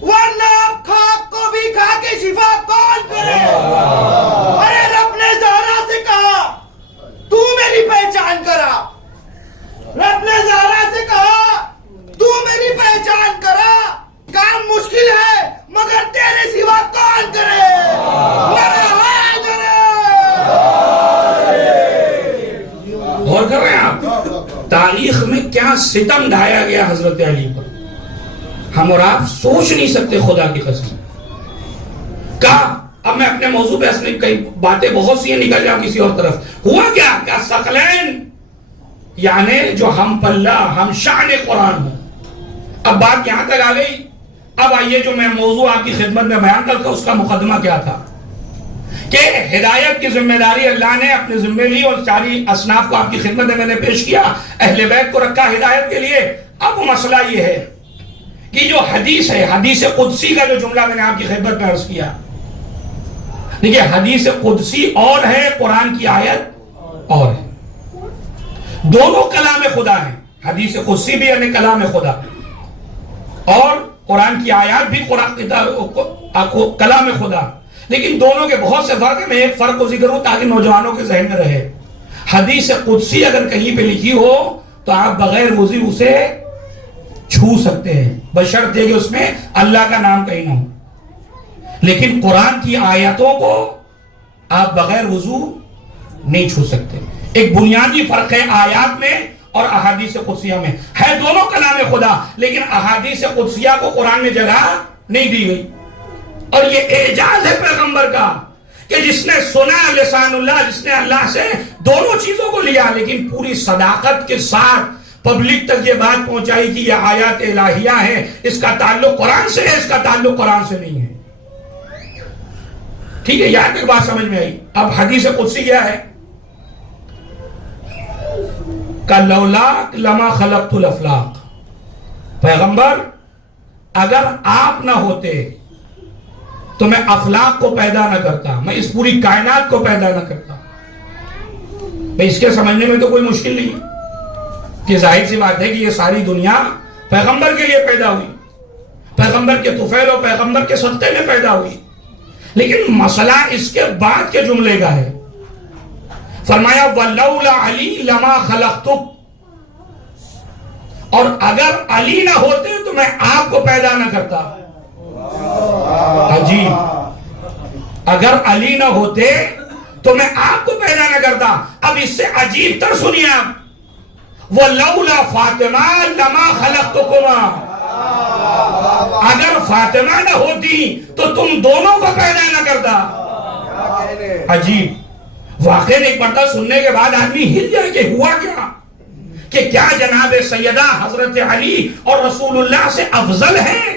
ورنہ خاک کو بھی کھا کے شفا کون کرے؟ ارے رب نے زہرا سے کہا تو میری پہچان کرا، رب نے زہرا سے کہا تو میری پہچان کرا. کام مشکل ہے مگر تیرے سوا کون کرے؟ غور کر رہے ہیں آپ تاریخ میں کیا ستم ڈھایا گیا حضرت علی پر، ہم اور آپ سوچ نہیں سکتے. خدا کی قسم. کہا اب میں اپنے موضوع پہ اصلی کئی باتیں بہت سی نکل جاؤں کسی اور طرف. ہوا کیا ثقلین یعنی جو ہم پلہ ہم شان قرآن ہوں. اب بات یہاں تک آ گئی. اب آئیے جو میں موضوع آپ کی خدمت میں بیان کرتا ہوں، اس کا مقدمہ کیا تھا کہ ہدایت کی ذمہ داری اللہ نے اپنے ذمہ لی اور ساری اصناف کو آپ کی خدمت میں نے پیش کیا، اہل بیت کو رکھا ہدایت کے لیے. اب مسئلہ یہ ہے کہ جو حدیث ہے، حدیث قدسی کا جو جملہ میں نے آپ کی خدمت میں عرض کیا، دیکھیے حدیث قدسی اور ہے، قرآن کی آیت اور ہے. دونوں کلام خدا ہیں. حدیث قدسی بھی یعنی کلام خدا اور قرآن کی آیات بھی کلام خدا. لیکن دونوں کے بہت سے فرق ہیں. میں ایک فرق کو ذکر ہوں تاکہ نوجوانوں کے ذہن میں رہے. حدیث قدسی اگر کہیں پہ لکھی ہو تو آپ بغیر وضو اسے چھو سکتے ہیں، بشرطے کہ اس میں اللہ کا نام کہیں نہ ہو. لیکن قرآن کی آیتوں کو آپ بغیر وضو نہیں چھو سکتے. ایک بنیادی فرق ہے آیات میں اور احادیث قدسیہ میں. ہے دونوں کلام خدا، لیکن احادیث قدسیہ کو قرآن میں جگہ نہیں دی گئی. اور یہ اعجاز ہے پیغمبر کا کہ جس نے سنا لسان اللہ، جس نے اللہ سے دونوں چیزوں کو لیا، لیکن پوری صداقت کے ساتھ پبلک تک یہ بات پہنچائی کہ یہ آیات الہیہ ہیں، اس کا تعلق قرآن سے ہے، اس کا تعلق قرآن سے نہیں ہے. ٹھیک ہے، یہاں تک بات سمجھ میں آئی. اب حدیث قدسی کیا ہے؟ کَلَّوْلَاكَ لَمَا خَلَقْتُ الْأَفْلَاقَ. پیغمبر اگر آپ نہ ہوتے تو میں افلاق کو پیدا نہ کرتا، میں اس پوری کائنات کو پیدا نہ کرتا. بھئی اس کے سمجھنے میں تو کوئی مشکل نہیں کہ ظاہر سی بات ہے کہ یہ ساری دنیا پیغمبر کے لیے پیدا ہوئی، پیغمبر کے طفیل اور پیغمبر کے صدقے میں پیدا ہوئی. لیکن مسئلہ اس کے بعد کے جملے کا ہے. فرمایا وَلَوْلَا عَلِي لَمَا خَلَقْتُكَ، اور اگر علی نہ ہوتے تو میں آپ کو پیدا نہ کرتا. عجیب، اگر علی نہ ہوتے تو میں آپ کو پیدا نہ کرتا. اب اس سے عجیب تر سنیے آپ، وَلَوْلَا فَاطِمَةَ لَمَا خَلَقْتُكُمَا، اگر فاطمہ نہ ہوتی تو تم دونوں کو پیدا نہ کرتا. عجیب واقعہ نہیں پڑتا، سننے کے بعد آدمی ہل جائے کہ ہوا کیا، کہ کیا جناب سیدہ حضرت علی اور رسول اللہ سے افضل ہیں.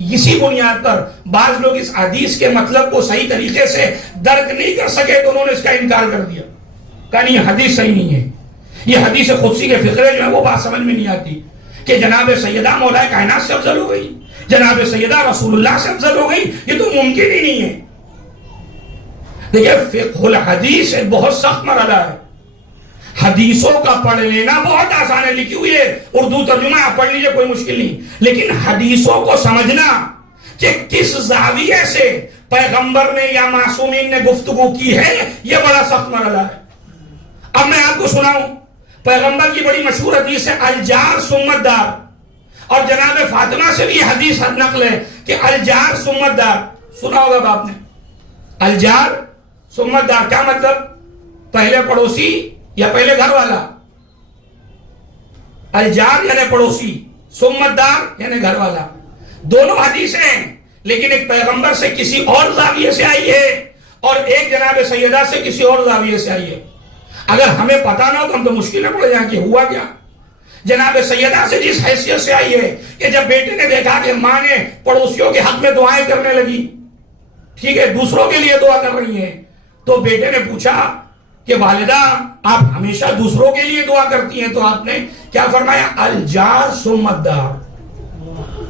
اسی بنیاد پر بعض لوگ اس حدیث کے مطلب کو صحیح طریقے سے درک نہیں کر سکے تو انہوں نے اس کا انکار کر دیا، کہا نہیں یہ حدیث صحیح نہیں ہے. یہ حدیث قدسی کے فقرے جو ہے وہ بات سمجھ میں نہیں آتی کہ جناب سیدہ مولا کائنات سے افضل ہو گئی، جناب سیدہ رسول اللہ سے افضل ہو گئی، یہ تو ممکن ہی نہیں ہے. دیکھیں فقہ الحدیث ایک بہت سخت مرحلہ ہے. حدیثوں کا پڑھ لینا بہت آسان ہے، لکھی ہوئی ہے اردو ترجمہ، آپ پڑھ لیجئے، کوئی مشکل نہیں، لیکن حدیثوں کو سمجھنا کہ کس زاویے سے پیغمبر نے یا معصومین نے گفتگو کی ہے، یہ بڑا سخت مرحلہ ہے۔ اب میں آپ کو سناؤں، پیغمبر کی بڑی مشہور حدیث ہے الجار سمت دار، اور جناب فاطمہ سے بھی یہ حدیث نقل ہے کہ الجار سمت دار، سنا ہوگا آپ نے، الجار سمت دار کیا مطلب؟ پہلے پڑوسی یا پہلے گھر والا؟ الجار یعنی پڑوسی، سمت دار یعنی گھر والا، دونوں حدیثیں ہیں، لیکن ایک پیغمبر سے کسی اور زاویے سے آئی ہے اور ایک جناب سیدہ سے کسی اور زاویے سے آئی ہے۔ اگر ہمیں پتا نہ ہو تو ہم تو مشکل میں پڑ جائیں کہ ہوا کیا۔ جناب سیدہ سے جس حیثیت سے آئی ہے کہ جب بیٹے نے دیکھا کہ ماں نے پڑوسیوں کے حق میں دعائیں کرنے لگی، ٹھیک ہے، دوسروں کے لیے دعا کر رہی ہیں، تو بیٹے نے پوچھا کہ والدہ آپ ہمیشہ دوسروں کے لیے دعا کرتی ہیں، تو آپ نے کیا فرمایا؟ الجار سمت دار،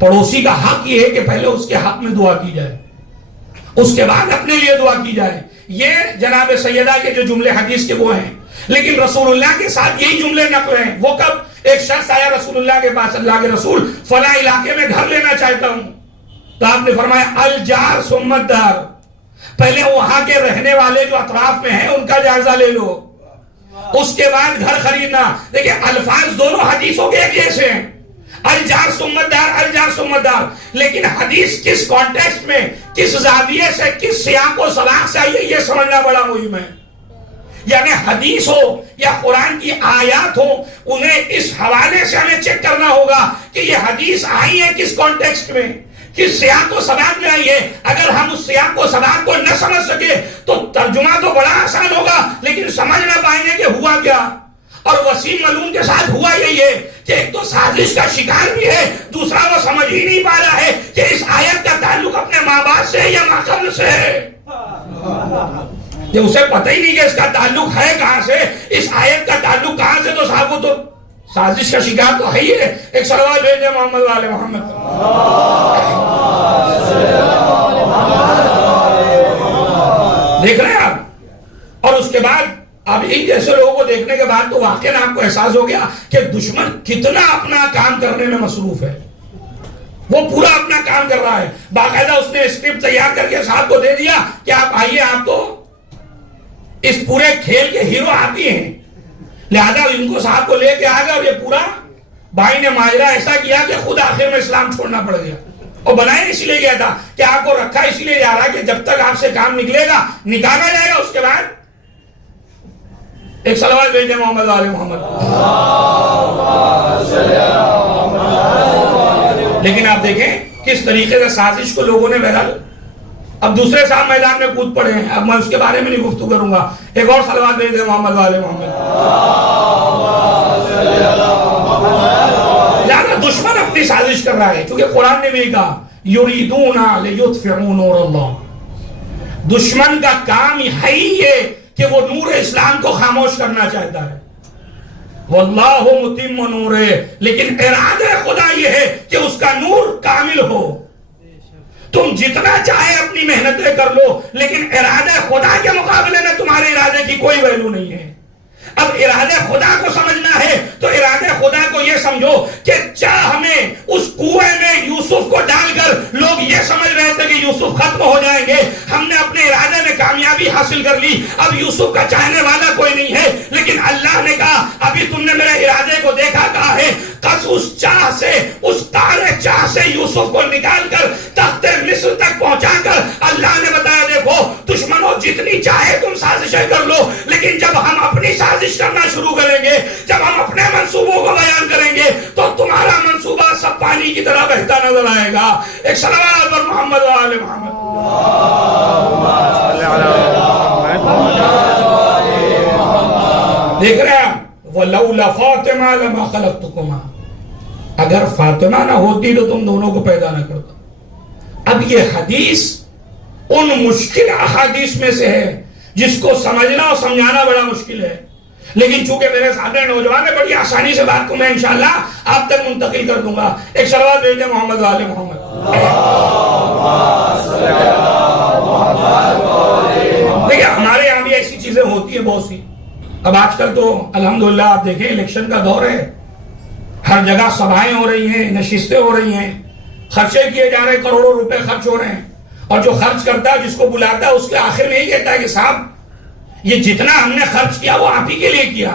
پڑوسی کا حق یہ ہے کہ پہلے اس کے حق میں دعا کی جائے، اس کے بعد اپنے لیے دعا کی جائے۔ یہ جناب سیدہ کے جو جملے حدیث کے وہ ہیں، لیکن رسول اللہ کے ساتھ یہی جملے نقل ہیں۔ وہ کب؟ ایک شخص آیا رسول اللہ کے پاس، اللہ کے رسول فلاں علاقے میں گھر لینا چاہتا ہوں، تو آپ نے فرمایا الجار سمت دار، پہلے وہاں کے رہنے والے جو اطراف میں ہیں ان کا جائزہ لے لو، اس کے بعد گھر خریدنا۔ دیکھیں الفاظ دونوں حدیثوں کے ایک جیسے ہیں، الجار سمت دار، الجار سمت دار، لیکن حدیث کس کانٹیکسٹ میں، کس زاویے سے، کس سیاق و سباق سے آئی ہے، یہ سمجھنا بڑا مہم ہے۔ یعنی حدیث ہو یا قرآن کی آیات ہو، انہیں اس حوالے سے ہمیں چیک کرنا ہوگا کہ یہ حدیث آئی ہے کس کانٹیکسٹ میں، کس سیاق و سباق میں آئی ہے۔ اگر ہم اس سیاق و سباق کو نہ سمجھ سکے تو ترجمہ تو بڑا آسان ہوگا، لیکن سمجھ نہ پائیں گے کہ ہوا کیا۔ اور وسیم ملون کے ساتھ ہوا یہی ہے کہ ایک تو سازش کا شکار بھی ہے، دوسرا وہ سمجھ ہی نہیں پا رہا ہے کہ اس آیت کا تعلق اپنے ماں باپ سے یا ماں قبل سے ہے، کہ اسے پتہ ہی نہیں کہ اس کا تعلق ہے کہاں سے، اس آیت کا تعلق کہاں سے، تو صاحب وہ تو سازش کا شکار تو ہے ہی ہے۔ ایک صلوات بھیجیں محمد والے محمد۔ دیکھ رہے ہیں آپ؟ اور اس کے بعد اب ان جیسے لوگوں کو دیکھنے کے بعد تو واقعی آپ کو احساس ہو گیا کہ دشمن کتنا اپنا کام کرنے میں مصروف ہے، وہ پورا اپنا کام کر رہا ہے۔ باقاعدہ اس نے اسکرپٹ تیار کر کے صاحب کو دے دیا کہ آپ آئیے، آپ تو اس پورے کھیل کے ہیرو آپ ہی ہیں، لہذا ان کو صاحب کو لے کے آ گیا، اور یہ پورا بھائی نے ماجرا ایسا کیا کہ خود آخر میں اسلام چھوڑنا پڑ گیا۔ اور بنایا اسی لیے گیا تھا کہ آپ کو رکھا اسی لیے جا رہا ہے کہ جب تک آپ سے کام نکلے گا، نکالا جائے گا، اس کے بعد ایک صلوات بھیجیں محمد والے محمد۔ لیکن آپ دیکھیں کس طریقے سے سازش کو لوگوں نے بہرحال، اب دوسرے صاحب میدان میں کود پڑے ہیں، اب میں اس کے بارے میں نہیں گفتگو کروں گا۔ ایک اور صلوات بھیجیں محمد والے محمد۔ لہذا دشمن اپنی سازش کر رہا ہے، کیونکہ قرآن نے بھی کہا یریدون لیطفئوا نور اللہ، دشمن کا کام ہے ہی یہ کہ وہ نور اسلام کو خاموش کرنا چاہتا ہے۔ واللہ متم نورہ، لیکن ارادہ خدا یہ ہے کہ اس کا نور کامل ہو۔ تم جتنا چاہے اپنی محنتیں کر لو، لیکن ارادہ خدا کے مقابلے میں تمہارے ارادے کی کوئی ویلو نہیں ہے۔ اب ارادہ خدا کو سمجھنا ہے تو ارادہ خدا کو یہ سمجھو کہ چاہ ہمیں اس کنویں میں یوسف کو ڈال کر لوگ یہ سمجھ رہے تھے کہ یوسف ختم ہو جائیں گے، ہم نے اپنے ارادے میں کامیابی حاصل کر لی، اب یوسف کا چاہنے والا کوئی نہیں ہے، لیکن اللہ نے کہا ابھی تم نے میرے ارادے کو دیکھا، کہا ہے قص اس چاہ سے، اس تارے چاہ سے یوسف کو نکال کر تخت مصر تک پہنچا کر اللہ نے بتایا دیکھو دشمنوں جتنی چاہے تم سازشیں کر لو، لیکن جب ہم اپنی سازش کرنا شروع کریں گے، جب ہم اپنے منصوبوں کو بیان کریں گے تو تمہارا منصوبہ سب پانی کی طرح بہتا نظر آئے گا۔ ایک صلوات پر محمد و آل محمد۔ دیکھ رہے ہیں وَلَوْلَا فَاطِمَةَ لَمَا خَلَقْتُكُمَا، اگر فاطمہ نہ ہوتی تو تم دونوں کو پیدا نہ کرتا۔ اب یہ حدیث ان مشکل احادیث میں سے ہے جس کو سمجھنا اور سمجھانا بڑا مشکل ہے، لیکن چونکہ میرے سامنے نوجوان ہے بڑی آسانی سے بات کو میں انشاءاللہ آپ تک منتقل کر دوں گا۔ ایک صلوات بھیجیں محمد و آل محمد۔ دیکھیں ہمارے یہاں بھی ایسی چیزیں ہوتی ہیں بہت سی، اب آج کل تو الحمدللہ آپ دیکھیں الیکشن کا دور ہے، ہر جگہ سبھائیں ہو رہی ہیں، نشستیں ہو رہی ہیں، خرچے کیے جا رہے ہیں، کروڑوں روپے خرچ ہو رہے ہیں، اور جو خرچ کرتا ہے جس کو بلاتا ہے اس کے آخر میں یہی کہتا ہے کہ صاحب یہ جتنا ہم نے خرچ کیا وہ آپ ہی کے لیے کیا،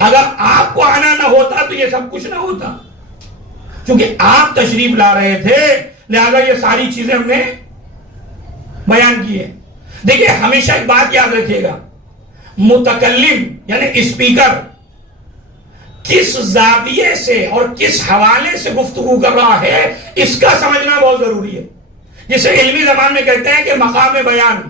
اگر آپ کو آنا نہ ہوتا تو یہ سب کچھ نہ ہوتا، کیونکہ آپ تشریف لا رہے تھے لہذا یہ ساری چیزیں ہم نے بیان کی ہے۔ دیکھیں ہمیشہ ایک بات یاد رکھیے گا، متکلم یعنی اسپیکر کس زاویے سے اور کس حوالے سے گفتگو کر رہا ہے اس کا سمجھنا بہت ضروری ہے، جسے علمی زبان میں کہتے ہیں کہ مقام بیان،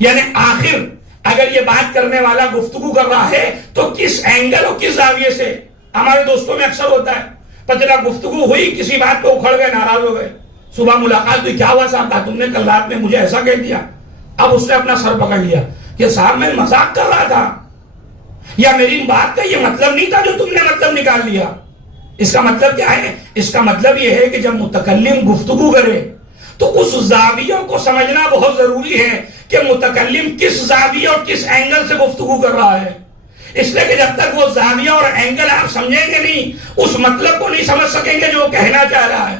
یعنی آخر اگر یہ بات کرنے والا گفتگو کر رہا ہے تو کس اینگل اور کس زاویے سے۔ ہمارے دوستوں میں اکثر ہوتا ہے، پتہ گفتگو ہوئی کسی بات پہ اکھڑ گئے، ناراض ہو گئے، صبح ملاقات ہوئی، کیا ہوا صاحب، کہا تم نے کل رات میں مجھے ایسا کہہ دیا، اب اس نے اپنا سر پکڑ لیا کہ صاحب میں مذاق کر رہا تھا، یا میری بات کا یہ مطلب نہیں تھا جو تم نے مطلب نکال لیا۔ اس کا مطلب کیا ہے؟ اس کا مطلب یہ ہے کہ جب متکلم گفتگو کرے تو اس زاویوں کو سمجھنا بہت ضروری ہے کہ متکلم کس زاویہ اور کس اینگل سے گفتگو کر رہا ہے، اس لیے کہ جب تک وہ زاویہ اور اینگل آپ سمجھیں گے نہیں اس مطلب کو نہیں سمجھ سکیں گے جو وہ کہنا چاہ رہا ہے۔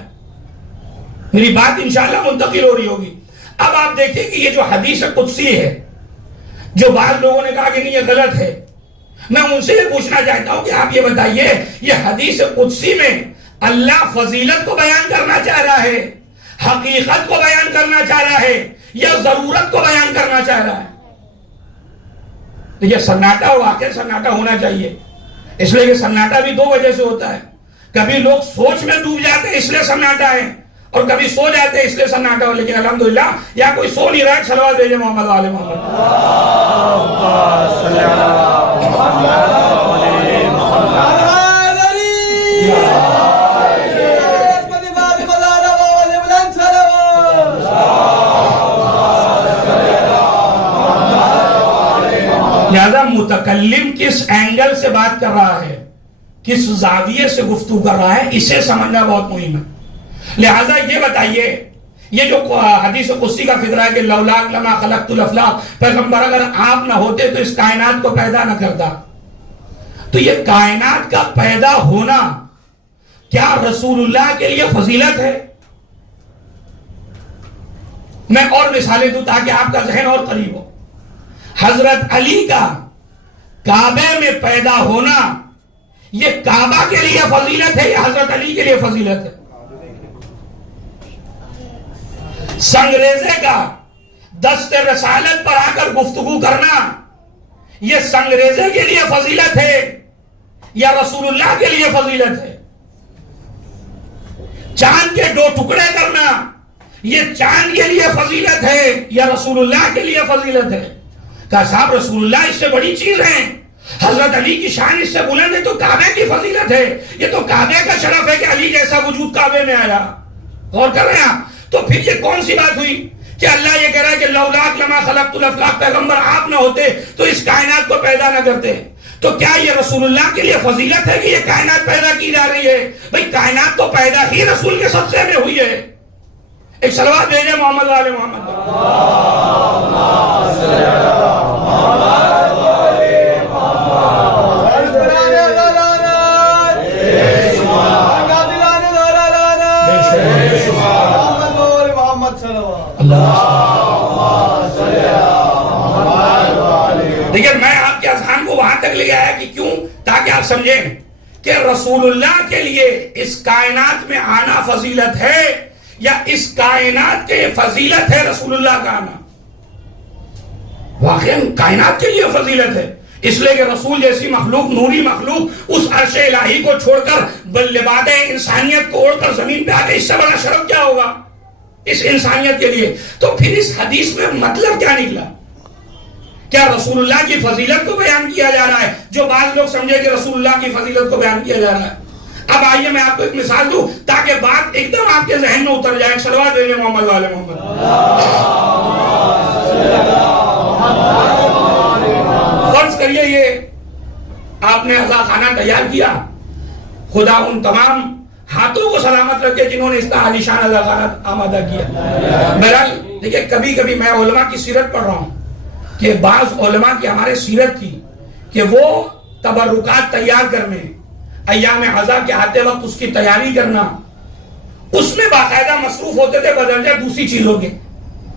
میری بات انشاءاللہ منتقل ہو رہی ہوگی۔ اب آپ دیکھیں کہ یہ جو حدیث قدسی ہے، جو بعض لوگوں نے کہا کہ نہیں یہ غلط ہے، میں ان سے یہ پوچھنا چاہتا ہوں کہ آپ یہ بتائیے یہ حدیث قدسی میں اللہ فضیلت کو بیان کرنا چاہ رہا ہے، حقیقت کو بیان کرنا چاہ رہا ہے، یا ضرورت کو بیان کرنا چاہ رہا ہے؟ تو یہ سناٹا اور واقع سناٹا ہونا چاہیے، اس لیے کہ سناٹا بھی دو وجہ سے ہوتا ہے، کبھی لوگ سوچ میں ڈوب جاتے ہیں اس لیے سناٹا ہے، اور کبھی سو جاتے ہیں اس لیے سناٹا ہو، لیکن الحمدللہ یا کوئی سو نہیں رہا ہے، صلوات بھیجے محمد وآل محمد۔ لہذا متکلم کس اینگل سے بات کر رہا ہے، کس زاویے سے گفتگو کر رہا ہے، اسے سمجھنا بہت مہم ہے۔ لہذا یہ بتائیے یہ جو حدیث قدسی کا فکرہ ہے کہ لولاک لما خلقت الافلاق، پیغمبر اگر آپ نہ ہوتے تو اس کائنات کو پیدا نہ کرتا، تو یہ کائنات کا پیدا ہونا کیا رسول اللہ کے لیے فضیلت ہے؟ میں اور مثالیں دوں تاکہ آپ کا ذہن اور قریب ہو۔ حضرت علی کا کعبے میں پیدا ہونا یہ کعبہ کے لیے فضیلت ہے یا حضرت علی کے لیے فضیلت ہے؟ سنگریزے کا دست رسالت پر آ کر گفتگو کرنا یہ سنگریزے کے لیے فضیلت ہے یا رسول اللہ کے لیے فضیلت ہے؟ چاند کے دو ٹکڑے کرنا یہ چاند کے لیے فضیلت ہے یا رسول اللہ کے لیے فضیلت ہے؟ کہا صاحب رسول اللہ اس سے بڑی چیز ہے، حضرت علی کی شان اس سے بلند ہے تو کعبے کی فضیلت ہے، یہ تو کعبے کا شرف ہے کہ علی جیسا وجود کعبے میں آیا۔ غور کر رہے ہیں آپ؟ تو پھر یہ کون سی بات ہوئی کہ اللہ یہ کہہ رہا ہے کہ لولاک لما خلقت الافلاق، پیغمبر آپ نہ ہوتے تو اس کائنات کو پیدا نہ کرتے، تو کیا یہ رسول اللہ کے لیے فضیلت ہے کہ یہ کائنات پیدا کی جا رہی ہے؟ بھئی کائنات تو پیدا ہی رسول کے صدقے میں ہوئی ہے۔ ایک صلوات بھیجے محمد وآل محمد۔ دیکھیں میں آپ کے اذہان کو وہاں تک لے آیا کہ کیوں؟ تاکہ آپ سمجھیں کہ رسول اللہ کے لیے اس کائنات میں آنا فضیلت ہے یا اس کائنات کے فضیلت ہے رسول اللہ کا آنا؟ واقعا کائنات کے لیے فضیلت ہے، اس لیے کہ رسول جیسی مخلوق، نوری مخلوق اس عرش الہی کو چھوڑ کر لباد انسانیت کو اوڑھ کر زمین پہ آ گئے، اس سے بڑا شرف کیا ہوگا اس انسانیت کے لیے؟ تو پھر اس حدیث میں مطلب کیا نکلا؟ کیا رسول اللہ کی فضیلت کو بیان کیا جا رہا ہے؟ جو بعض لوگ سمجھے کہ رسول اللہ کی فضیلت کو بیان کیا جا رہا ہے۔ اب آئیے میں آپ کو ایک مثال دوں تاکہ بات ایک دم آپ کے ذہن میں اتر جائے۔ صلوات بھیجے محمد وآل محمد۔ فرض کریے یہ آپ نے عزا خانہ تیار کیا، خدا ان تمام ہاتھوں کو سلامت رکھے جنہوں نے اس کا عالیشان عزا خانہ آمادہ کیا۔ بہرحال دیکھیں کبھی کبھی میں علماء کی سیرت پڑھ رہا ہوں کہ بعض علماء کی ہمارے سیرت تھی کہ وہ تبرکات تیار کرنے، ایام عزا کے آتے وقت اس کی تیاری کرنا، اس میں باقاعدہ مصروف ہوتے تھے بدرجہ دوسری چیزوں کے.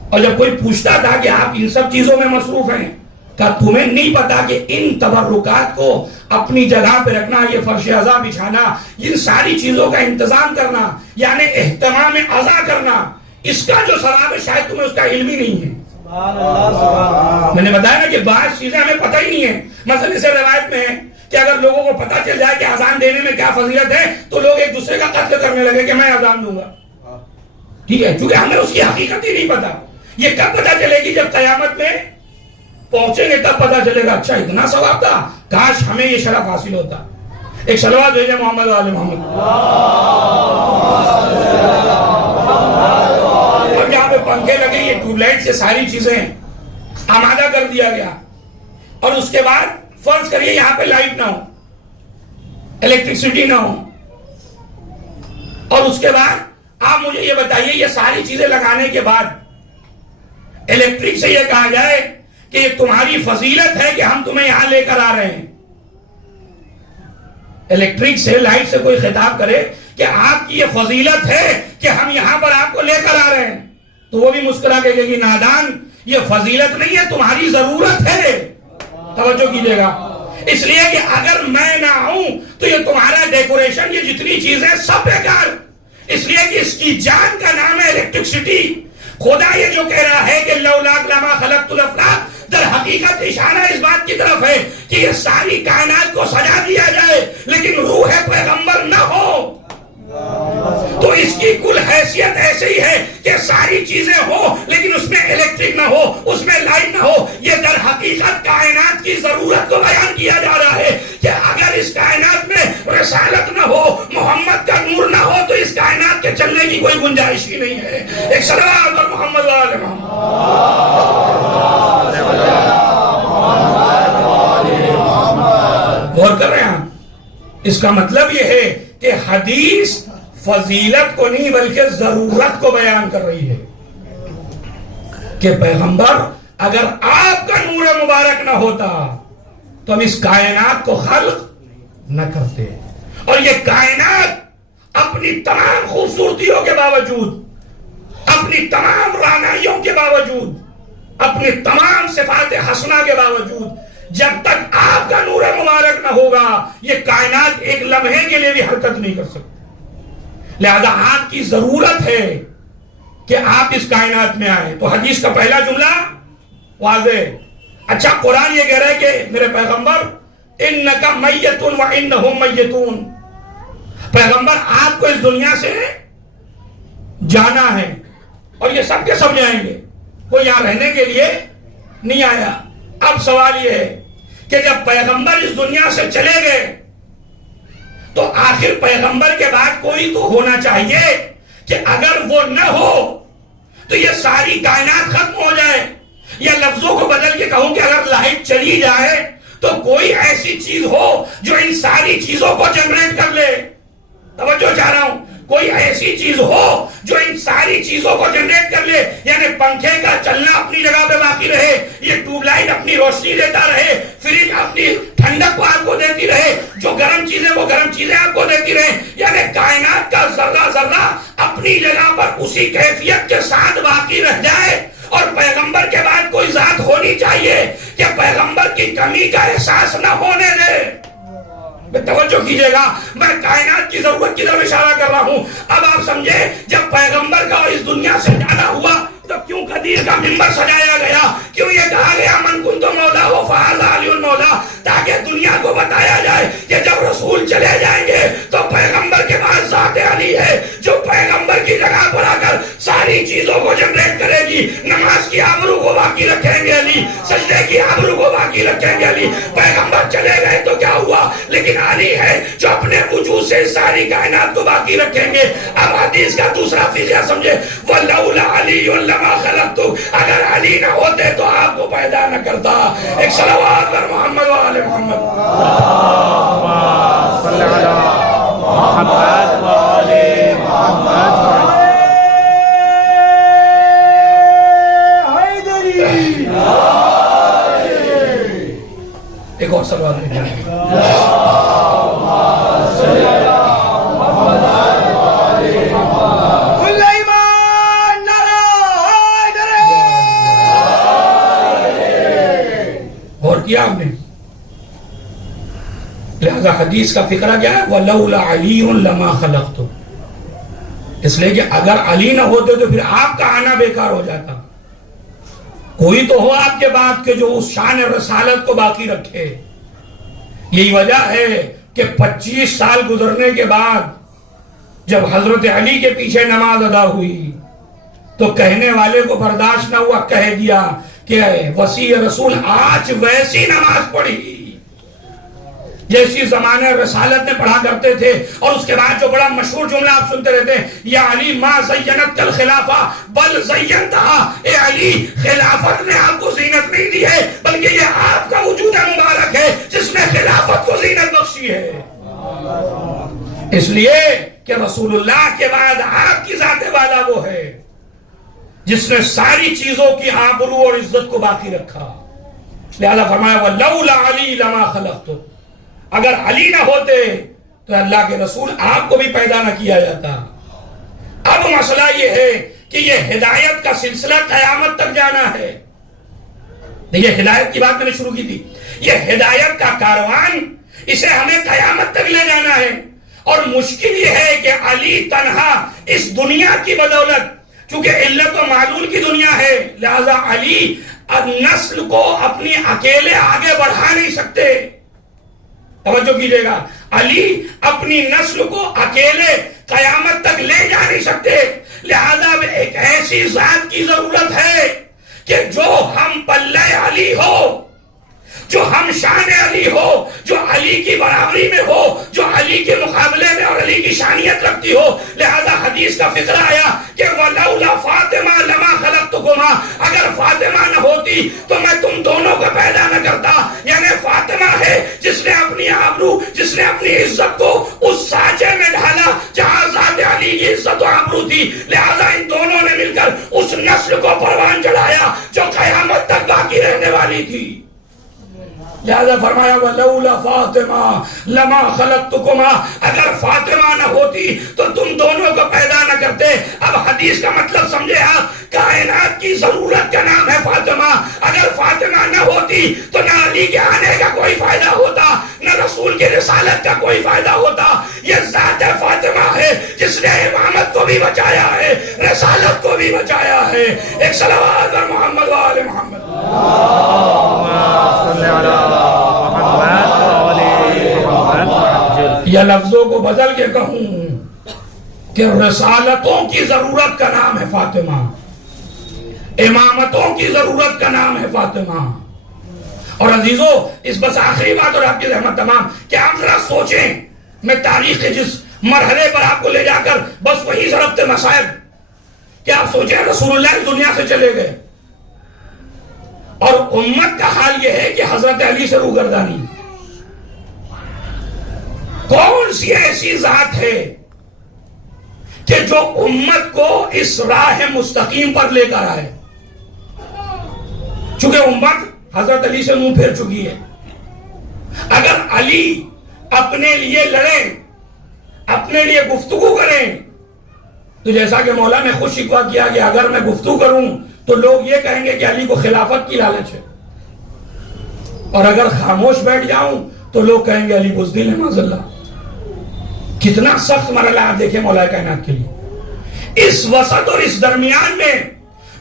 اور جب کوئی پوچھتا تھا کہ آپ ان سب چیزوں میں مصروف ہیں، کہ تمہیں نہیں پتا کہ ان تبرکات کو اپنی جگہ پہ رکھنا، یہ فرش عزا بچھانا، ان ساری چیزوں کا انتظام کرنا، یعنی اہتمام عزا کرنا، اس کا جو ثواب ہے شاید تمہیں اس کا علم ہی نہیں ہے. میں نے بتایا نا کہ بعض چیزیں ہمیں پتہ ہی نہیں ہے. مثلا اسے روایت میں ہے کہ اگر لوگوں کو پتہ چل جائے کہ اذان دینے میں کیا فضیلت ہے تو لوگ ایک دوسرے کا قتل کرنے لگے کہ میں اذان دوں گا. ٹھیک ہے، کیونکہ ہمیں اس کی حقیقت ہی نہیں پتا. یہ کب پتہ چلے گی؟ جب قیامت میں پہنچیں گے تب پتہ چلے گا اچھا اتنا ثواب تھا، کاش ہمیں یہ شرف حاصل ہوتا. ایک صلوات بھیجیں محمد وآل محمد. اور جہاں پہ پنکھے لگے یہ ٹیوب لائٹ سے ساری چیزیں آمادہ کر دیا گیا، اور اس کے بعد فرض کریے یہاں پہ لائٹ نہ ہو، الیکٹرسٹی نہ ہو، اور اس کے بعد آپ مجھے یہ بتائیے یہ ساری چیزیں لگانے کے بعد الیکٹرک سے یہ کہا جائے کہ یہ تمہاری فضیلت ہے کہ ہم تمہیں یہاں لے کر آ رہے ہیں. الیکٹرک سے، لائٹ سے کوئی خطاب کرے کہ آپ کی یہ فضیلت ہے کہ ہم یہاں پر آپ کو لے کر آ رہے ہیں، تو وہ بھی مسکرا کے کہے گی نادان یہ فضیلت نہیں ہے، تمہاری ضرورت ہے. توجہ کیجئے گا. اس لیے کہ اگر میں نہ ہوں تو یہ تمہارا ڈیکوریشن، یہ جتنی چیزیں سب بیکار. اس لیے کہ اس کی جان کا نام ہے الیکٹرسٹی. خدا یہ جو کہہ رہا ہے کہ لولا لما خلقت الافلاک، در حقیقت اشارہ اس بات کی طرف ہے کہ یہ ساری کائنات کو سجا دیا جائے لیکن روح پیغمبر نہ ہو تو اس کی کل حیثیت ایسے ہی ہے کہ ساری چیزیں ہو لیکن اس میں الیکٹرک نہ ہو، اس میں لائٹ نہ ہو. یہ در حقیقت کائنات کی ضرورت کو بیان کیا جا رہا ہے کہ اگر اس کائنات میں رسالت نہ ہو، محمد کا نور نہ ہو تو اس کائنات کے چلنے کی کوئی گنجائش ہی نہیں ہے. ایک صلوات پر محمد وآل محمد. غور کر رہے ہیں آپ؟ اس کا مطلب یہ ہے کہ حدیث فضیلت کو نہیں بلکہ ضرورت کو بیان کر رہی ہے کہ پیغمبر اگر آپ کا نور مبارک نہ ہوتا تو ہم اس کائنات کو خلق نہ کرتے. اور یہ کائنات اپنی تمام خوبصورتیوں کے باوجود، اپنی تمام رعنائیوں کے باوجود، اپنی تمام صفات حسنہ کے باوجود، جب تک آپ کا نور مبارک نہ ہوگا یہ کائنات ایک لمحے کے لیے بھی حرکت نہیں کر سکتی. لہذا آپ کی ضرورت ہے کہ آپ اس کائنات میں آئیں. تو حدیث کا پہلا جملہ واضح. اچھا قرآن یہ کہہ رہا ہے کہ میرے پیغمبر انکا میتون و انہم میتون، پیغمبر آپ کو اس دنیا سے جانا ہے اور یہ سب کے سب جائیں گے، کوئی یہاں رہنے کے لیے نہیں آیا. اب سوال یہ ہے کہ جب پیغمبر اس دنیا سے چلے گئے تو آخر پیغمبر کے بعد کوئی تو ہونا چاہیے کہ اگر وہ نہ ہو تو یہ ساری کائنات ختم ہو جائے. یا لفظوں کو بدل کے کہوں کہ اگر لائٹ چلی جائے تو کوئی ایسی چیز ہو جو ان ساری چیزوں کو جنریٹ کر لے. توجہ چاہ رہا ہوں، کوئی ایسی چیز ہو جو ان ساری چیزوں کو جنریٹ کر لے. یعنی پنکھے کا چلنا اپنی جگہ پہ باقی رہے، یہ ٹیوب لائٹ اپنی روشنی دیتا رہے، فریج اپنی ٹھنڈک کو آپ کو دیتی رہے، جو گرم چیزیں وہ گرم چیزیں آپ کو دیتی رہے. یعنی کائنات کا ذرہ ذرہ اپنی جگہ پر اسی کیفیت کے ساتھ باقی رہ جائے. اور پیغمبر کے بعد کوئی ذات ہونی چاہیے کہ پیغمبر کی کمی کا احساس نہ ہونے دے. توجہ کیجئے گا، میں کائنات کی ضرورت کی طرف اشارہ کر رہا ہوں. اب آپ سمجھے جب پیغمبر کا اور اس دنیا سے جانا ہوا تو کیوں قدیر کا منبر سجایا گیا، کیوں یہ کہا گیا من کنت مولا و فہذا علی المولا، تاکہ دنیا کو بتایا جائے کہ جب رسول چلے جائیں گے تو پیغمبر کے بعد ذات علی ہے جو پیغمبر کی جگہ پر آ کر ساری چیزوں کو جنریٹ کرے گی. نماز کی آبرو کو باقی رکھیں گے علی، سجدے کی آبرو کو باقی رکھیں گے علی. پیغمبر چلے گئے تو کیا ہوا، لیکن علی ہے جو اپنے وجود سے ساری کائنات کو باقی رکھیں گے. اب حدیث کا دوسرا فقہ سمجھے، وَلَوْلَا عَلِيٌّ لَمَا خَلَقْتُ، اگر علی نہ ہوتے تو آپ کو پیدا نہ کرتا. ایک صلوات پر محمد و آل محمد. صلی علی محمد و آل محمد. حیدری صلوات بھیجیں۔ سلیمان نعرہ حیدر! اور کیا ہم نے؟ لہذا حدیث کا فقرہ کیا ہے؟ وَلَوْلَا عَلِيٌّ لَمَا خَلَقْتُ، اس لیے کہ اگر علی نہ ہوتے تو پھر آپ کا آنا بیکار ہو جاتا۔ کوئی تو ہو آپ کے بعد کہ جو اس شان رسالت کو باقی رکھے۔ یہی وجہ ہے کہ 25 سال گزرنے کے بعد جب حضرت علی کے پیچھے نماز ادا ہوئی تو کہنے والے کو برداشت نہ ہوا، کہہ دیا کہ وسیع رسول آج ویسی نماز پڑھی جیسی زمانہ رسالت میں پڑھا کرتے تھے۔ اور اس کے بعد جو بڑا مشہور جملہ آپ سنتے رہتے ہیں، یا علی ما زینت کل خلافہ بل زینتہا، اے علی خلافت نے آپ کو زینت نہیں دی ہے بلکہ یہ آپ کا وجود مبارک ہے جس نے خلافت کو زینت بخشی ہے۔ اس لیے کہ رسول اللہ کے بعد آپ کی ذات والا وہ ہے جس نے ساری چیزوں کی آبرو اور عزت کو باقی رکھا۔ لہذا فرمایا وَلَوْلَا عَلِي لَمَا خَلَقْتُ، اگر علی نہ ہوتے تو اللہ کے رسول آپ کو بھی پیدا نہ کیا جاتا۔ اب مسئلہ یہ ہے کہ یہ ہدایت کا سلسلہ قیامت تک جانا ہے۔ یہ ہدایت کی بات میں نے شروع کی تھی، یہ ہدایت کا کاروان اسے ہمیں قیامت تک لے جانا ہے۔ اور مشکل یہ ہے کہ علی تنہا اس دنیا کی بدولت، چونکہ علت و معلول کی دنیا ہے، لہذا علی نسل کو اپنی اکیلے آگے بڑھا نہیں سکتے۔ توجہ کیجئے گا، علی اپنی نسل کو اکیلے قیامت تک لے جا نہیں سکتے، لہذا ایک ایسی ذات کی ضرورت ہے کہ جو ہم پلے علی ہو، جو ہم شان علی ہو، جو علی کی برابری میں ہو، جو علی کے مقابلے میں اور علی کی شانیت رکھتی ہو۔ لہذا حدیث کا فقرہ آیا کہ وَلَوْلَا فَاطِمَةَ لَمَا خَلَقْتُكُمَا، اگر فاطمہ نہ ہوتی تو میں تم دونوں کو پیدا نہ کرتا۔ یعنی فاطمہ ہے جس نے اپنی آبرو، جس نے اپنی عزت کو اس سانچے میں ڈھالا جہاں ذات علی کی عزت و آبرو تھی، لہذا ان دونوں نے مل کر اس نسل کو پروان چڑھایا جو قیامت تک باقی رہنے والی تھی۔ لہذا فرمایا وَلَوْلَا فَاطِمَةَ لَمَا خَلَقْتُكُمَا، اگر فاطمہ نہ ہوتی تو تم دونوں کو پیدا نہ کرتے۔ اب حدیث کا مطلب سمجھے آپ، کائنات کی ضرورت کا نام ہے فاطمہ۔ اگر فاطمہ نہ ہوتی تو نہ علی کے آنے کا کوئی فائدہ ہوتا، نہ رسول کی رسالت کا کوئی فائدہ ہوتا۔ یہ ذات فاطمہ ہے جس نے امامت کو بھی بچایا ہے، رسالت کو بھی بچایا ہے۔ ایک صلوات پر محمد و آل محمد۔ یا لفظوں کو بدل کے کہوں کہ رسالتوں کی ضرورت کا نام ہے فاطمہ، امامتوں کی ضرورت کا نام ہے فاطمہ۔ اور عزیزو، اس بس آخری بات اور آپ کی رحمت تمام کہ آپ ذرا سوچیں، میں تاریخ کے جس مرحلے پر آپ کو لے جا کر بس وہی ضربت مسائب کہ آپ سوچیں رسول اللہ اس دنیا سے چلے گئے اور امت کا حال یہ ہے کہ حضرت علی سے روگردانی۔ کون سی ایسی ذات ہے کہ جو امت کو اس راہ مستقیم پر لے کر آئے؟ چونکہ امت حضرت علی سے منہ پھیر چکی ہے۔ اگر علی اپنے لیے لڑیں، اپنے لیے گفتگو کریں، تو جیسا کہ مولا نے خود شکوہ کیا کہ اگر میں گفتگو کروں تو لوگ یہ کہیں گے کہ علی کو خلافت کی لالچ ہے، اور اگر خاموش بیٹھ جاؤں تو لوگ کہیں گے علی بزدل ہے معاذ اللہ۔ کتنا سخت مرحلہ آپ دیکھیں مولا کائنات کے لیے۔ اس وسط اور اس درمیان میں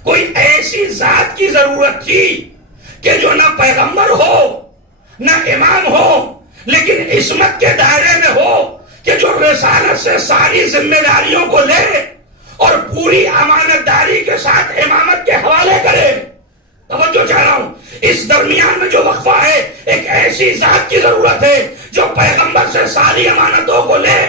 کوئی ایسی ذات کی ضرورت تھی کہ جو نہ پیغمبر ہو نہ امام ہو لیکن عصمت کے دائرے میں ہو، کہ جو رسالت سے ساری ذمہ داریوں کو لے اور پوری امانت داری کے ساتھ امامت کے حوالے کرے۔ توجہ چاہ رہا ہوں، اس درمیان میں جو وقفہ ہے، ایک ایسی ذات کی ضرورت ہے جو پیغمبر سے ساری امانتوں کو لے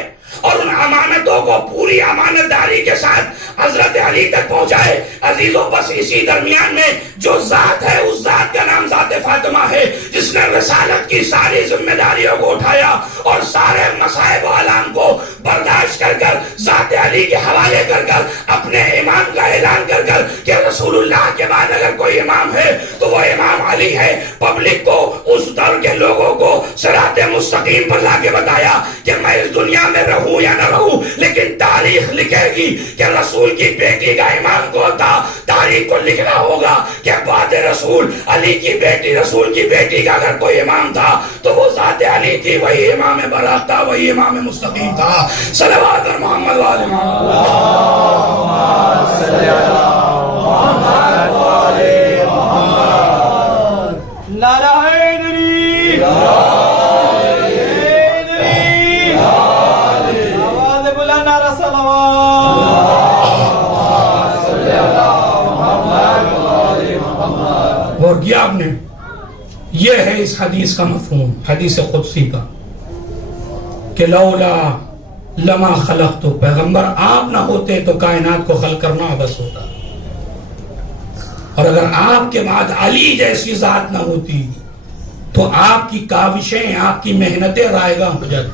اور ان امانتوں کو پوری امانت داری کے ساتھ حضرت علی تک پہنچائے۔ عزیزوں، بس اسی درمیان میں جو ذات ہے اس ذات کا نام ذات فاطمہ ہے، جس نے رسالت کی ساری ذمہ داریوں کو اٹھایا اور سارے مصائب و آلام کو برداشت کر کر ذات علی کے حوالے کر کر اپنے امام کا اعلان کر کر کہ رسول اللہ کے بعد اگر کوئی امام ہے تو وہ امام علی ہے۔ پبلک کو، اس دور کے لوگوں کو صراط مستقیم پر لا کے بتایا کہ میں اس دنیا میں رہوں یا نہ رہوں، لیکن تاریخ لکھے گی کہ رسول کی بیٹی کا امام کون تھا۔ تاریخ کو لکھنا ہوگا کہ بعد رسول علی کی بیٹی، رسول کی بیٹی کا اگر کوئی امام تھا تو وہ ذات علی تھی، وہی امام برحق تھا، وہی امام مستقیم تھا۔ صلوات اور محمد والے غور کیا آپ نے؟ یہ ہے اس حدیث کا مفہوم، حدیث قدسی کا، کہ لولا لما خلقت، پیغمبر آپ نہ ہوتے تو کائنات کو خلق کرنا عبث ہوتا، اور اگر آپ کے بعد علی جیسی ذات نہ ہوتی تو آپ کی کاوشیں، آپ کی محنتیں رائے گاں ہو جاتی،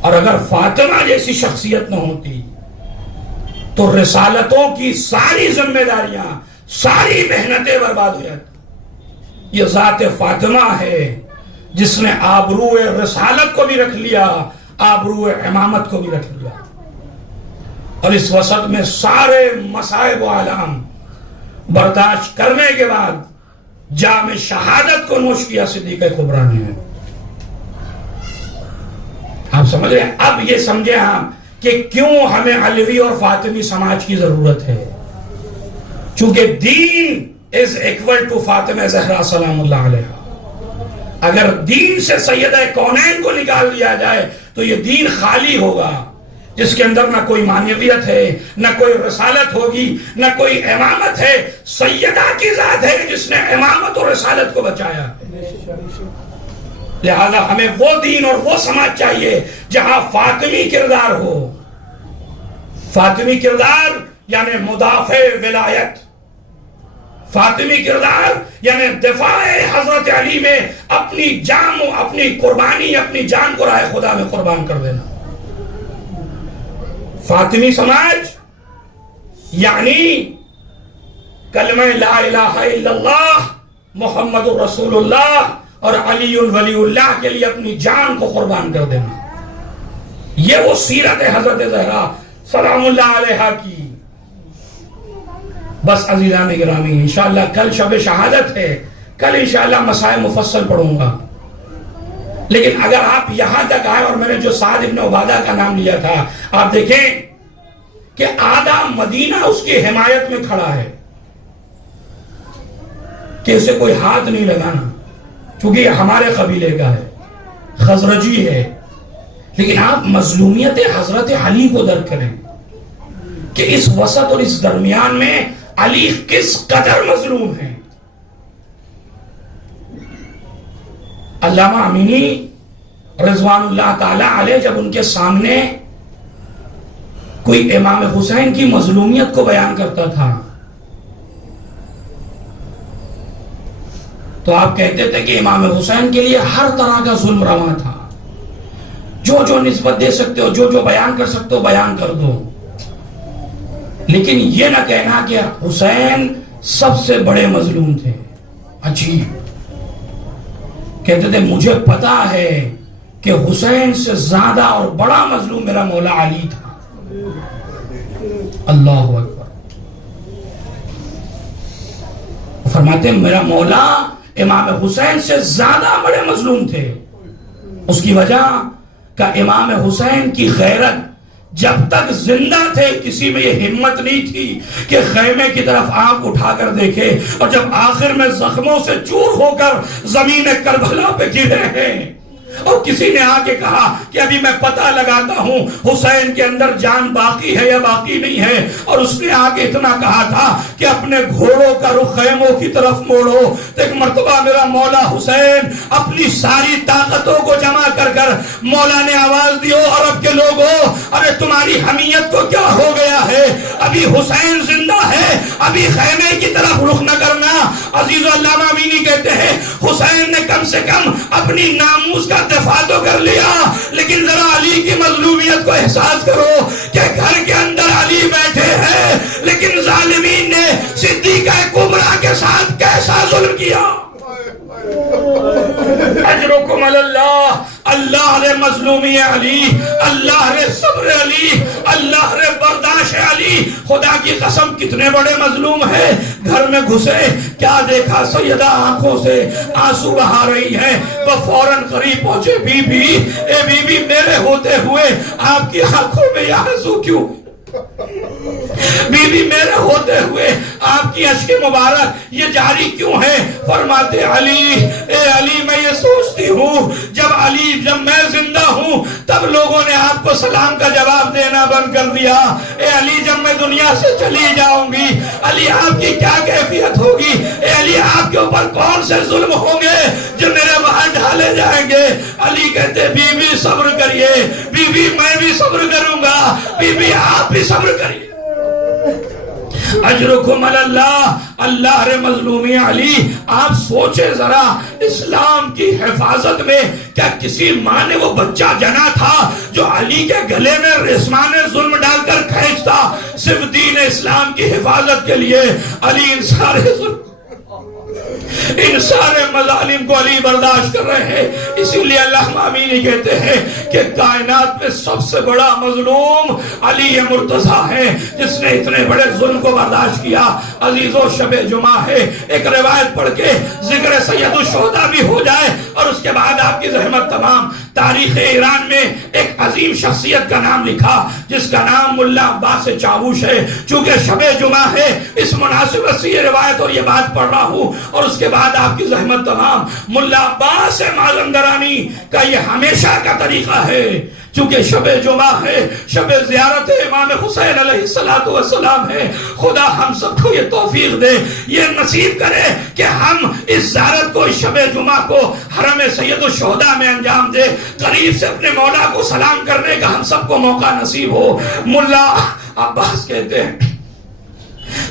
اور اگر فاطمہ جیسی شخصیت نہ ہوتی تو رسالتوں کی ساری ذمہ داریاں، ساری محنتیں برباد ہو جاتی۔ یہ ذات فاطمہ ہے جس نے آبرو رسالت کو بھی رکھ لیا، آبرو امامت کو بھی رکھ لیا، اور اس وسط میں سارے مصائب و آلام برداشت کرنے کے بعد جام شہادت کو نوش کیا صدیقہ کبریٰ نے۔ آپ سمجھ رہے ہیں؟ اب یہ سمجھیں ہم کہ کیوں ہمیں علوی اور فاطمی سماج کی ضرورت ہے، چونکہ دین is equal to Fatima Zahra سلام اللہ علیہ۔ اگر دین سے سیدہ کونین کو نکال دیا جائے تو یہ دین خالی ہوگا، جس کے اندر نہ کوئی معنویت ہے، نہ کوئی رسالت ہوگی، نہ کوئی امامت ہے۔ سیدہ کی ذات ہے جس نے امامت اور رسالت کو بچایا ہے۔ لہذا ہمیں وہ دین اور وہ سماج چاہیے جہاں فاطمی کردار ہو۔ فاطمی کردار یعنی مدافع ولایت، فاطمی کردار یعنی دفاع حضرت علی میں اپنی جان، اپنی قربانی، اپنی جان کو راہ خدا میں قربان کر دینا۔ فاطمی سماج یعنی کلمہ لا الہ الا اللہ محمد رسول اللہ اور علی ولی اللہ کے لیے اپنی جان کو قربان کر دینا۔ یہ وہ سیرت حضرت زہرا سلام اللہ علیہ کی۔ بس عزیزان گرامی، انشاءاللہ کل شب شہادت ہے، کل انشاءاللہ مسائل مفصل پڑھوں گا، لیکن اگر آپ یہاں تک آئے، اور میں نے جو سعد ابن عبادہ کا نام لیا تھا، آپ دیکھیں کہ آدھا مدینہ اس کی حمایت میں کھڑا ہے کہ اسے کوئی ہاتھ نہیں لگانا، چونکہ یہ ہمارے قبیلے کا ہے، خزرجی ہے۔ لیکن آپ مظلومیت حضرت علی کو درک کریں کہ اس وسط اور اس درمیان میں علی کس قدر مظلوم ہیں۔ علامہ امینی رضوان اللہ تعالی علیہ جب ان کے سامنے کوئی امام حسین کی مظلومیت کو بیان کرتا تھا تو آپ کہتے تھے کہ امام حسین کے لیے ہر طرح کا ظلم روا تھا، جو نسبت دے سکتے ہو، جو بیان کر سکتے ہو بیان کر دو، لیکن یہ نہ کہنا کہ حسین سب سے بڑے مظلوم تھے۔ عجیب، کہتے تھے مجھے پتا ہے کہ حسین سے زیادہ اور بڑا مظلوم میرا مولا علی تھا۔ اللہ اکبر۔ فرماتے ہیں میرا مولا امام حسین سے زیادہ بڑے مظلوم تھے۔ اس کی وجہ کہ امام حسین کی غیرت جب تک زندہ تھے کسی میں یہ ہمت نہیں تھی کہ خیمے کی طرف آنکھ اٹھا کر دیکھے، اور جب آخر میں زخموں سے چور ہو کر زمین کربلا پہ گرے ہیں اور کسی نے آ کے کہا کہ ابھی میں پتہ لگاتا ہوں حسین کے اندر جان باقی ہے یا باقی نہیں ہے، اور اس نے آ کے اتنا کہا تھا کہ اپنے گھوڑوں کا رخ خیموں کی طرف موڑو، تو ایک مرتبہ میرا مولا حسین اپنی ساری طاقتوں کو جمع کر کر مولا نے آواز دی، عرب کے لوگوں ارے تمہاری حمیت کو کیا ہو گیا ہے، ابھی حسین زندہ ہے، ابھی خیمے کی طرف رخ نہ کرنا۔ عزیز علامہ امینی کہتے ہیں حسین نے کم سے کم اپنی ناموس کا دفاع تو کر لیا، لیکن ذرا علی کی مظلومیت کو احساس کرو کہ گھر کے اندر علی بیٹھے ہیں، لیکن ظالمین نے صدیقہ کبریٰ کے ساتھ کیسا ظلم کیا۔ اجرکم اللہ، اللہ رے مظلومی علی، اللہ رے صبر علی، اللہ رے برداشت علی. خدا کی قسم کتنے بڑے مظلوم ہیں. گھر میں گھسے کیا دیکھا؟ سیدہ آنکھوں سے آنسو بہا رہی ہیں. وہ فوراً قریب پہنچے. بی بی، اے بی بی، میرے ہوتے ہوئے آپ کی آنکھوں میں یہ آنسو کیوں؟ بی بی، میرے ہوتے ہوئے آپ کی اشک مبارک یہ جاری کیوں ہے؟ فرماتے علی، اے علی، میں یہ سوچتی ہوں جب میں زندہ ہوں تب لوگوں نے آپ کو سلام کا جواب دینا بند کر دیا. اے علی، جب میں دنیا سے چلی جاؤں گی علی آپ کی کیا کیفیت ہوگی؟ اے علی، آپ کے اوپر کون سے ظلم ہوں گے جو میرے وہاں ڈھالے جائیں گے؟ علی کہتے بی بی صبر کریے، بی بی میں بھی صبر کروں گا، بی بی آپ بھی صبر کریے. اجرکم اللہ، اللہ رے مظلومی علی. آپ سوچیں ذرا، اسلام کی حفاظت میں کیا کسی ماں نے وہ بچہ جنا تھا جو علی کے گلے میں رسمان ظلم ڈال کر کھینچتا صرف دین اسلام کی حفاظت کے لیے؟ علی ان سارے مظالم کو علی برداشت کر رہے ہیں. اسی لیے اللہ آمین کہتے ہیں کہ کائنات میں سب سے بڑا مظلوم علی مرتضیٰ ہے جس نے اتنے بڑے ظلم کو برداشت کیا. عزیزو، شب جمعہ ہے، ایک روایت پڑھ کے ذکر سید الشہداء بھی ہو جائے اور اس کے بعد آپ کی زحمت تمام. تاریخ ایران میں ایک عظیم شخصیت کا نام لکھا جس کا نام ملا عباس چاوش ہے. چونکہ شب جمعہ ہے اس مناسبت سے یہ روایت اور یہ بات پڑھ رہا ہوں اور اس کے بعد آپ کی زحمت تمام. ملا عباس مازندرانی کا یہ ہمیشہ کا طریقہ ہے. چونکہ شب جمعہ ہے، شب زیارت امام حسین علیہ السلام ہے. خدا ہم سب کو یہ توفیق دے، یہ نصیب کرے کہ ہم اس زیارت کو، اس شب جمعہ کو حرم سید الشہداء میں انجام دے. قریب سے اپنے مولا کو سلام کرنے کا ہم سب کو موقع نصیب ہو. ملا عباس کہتے ہیں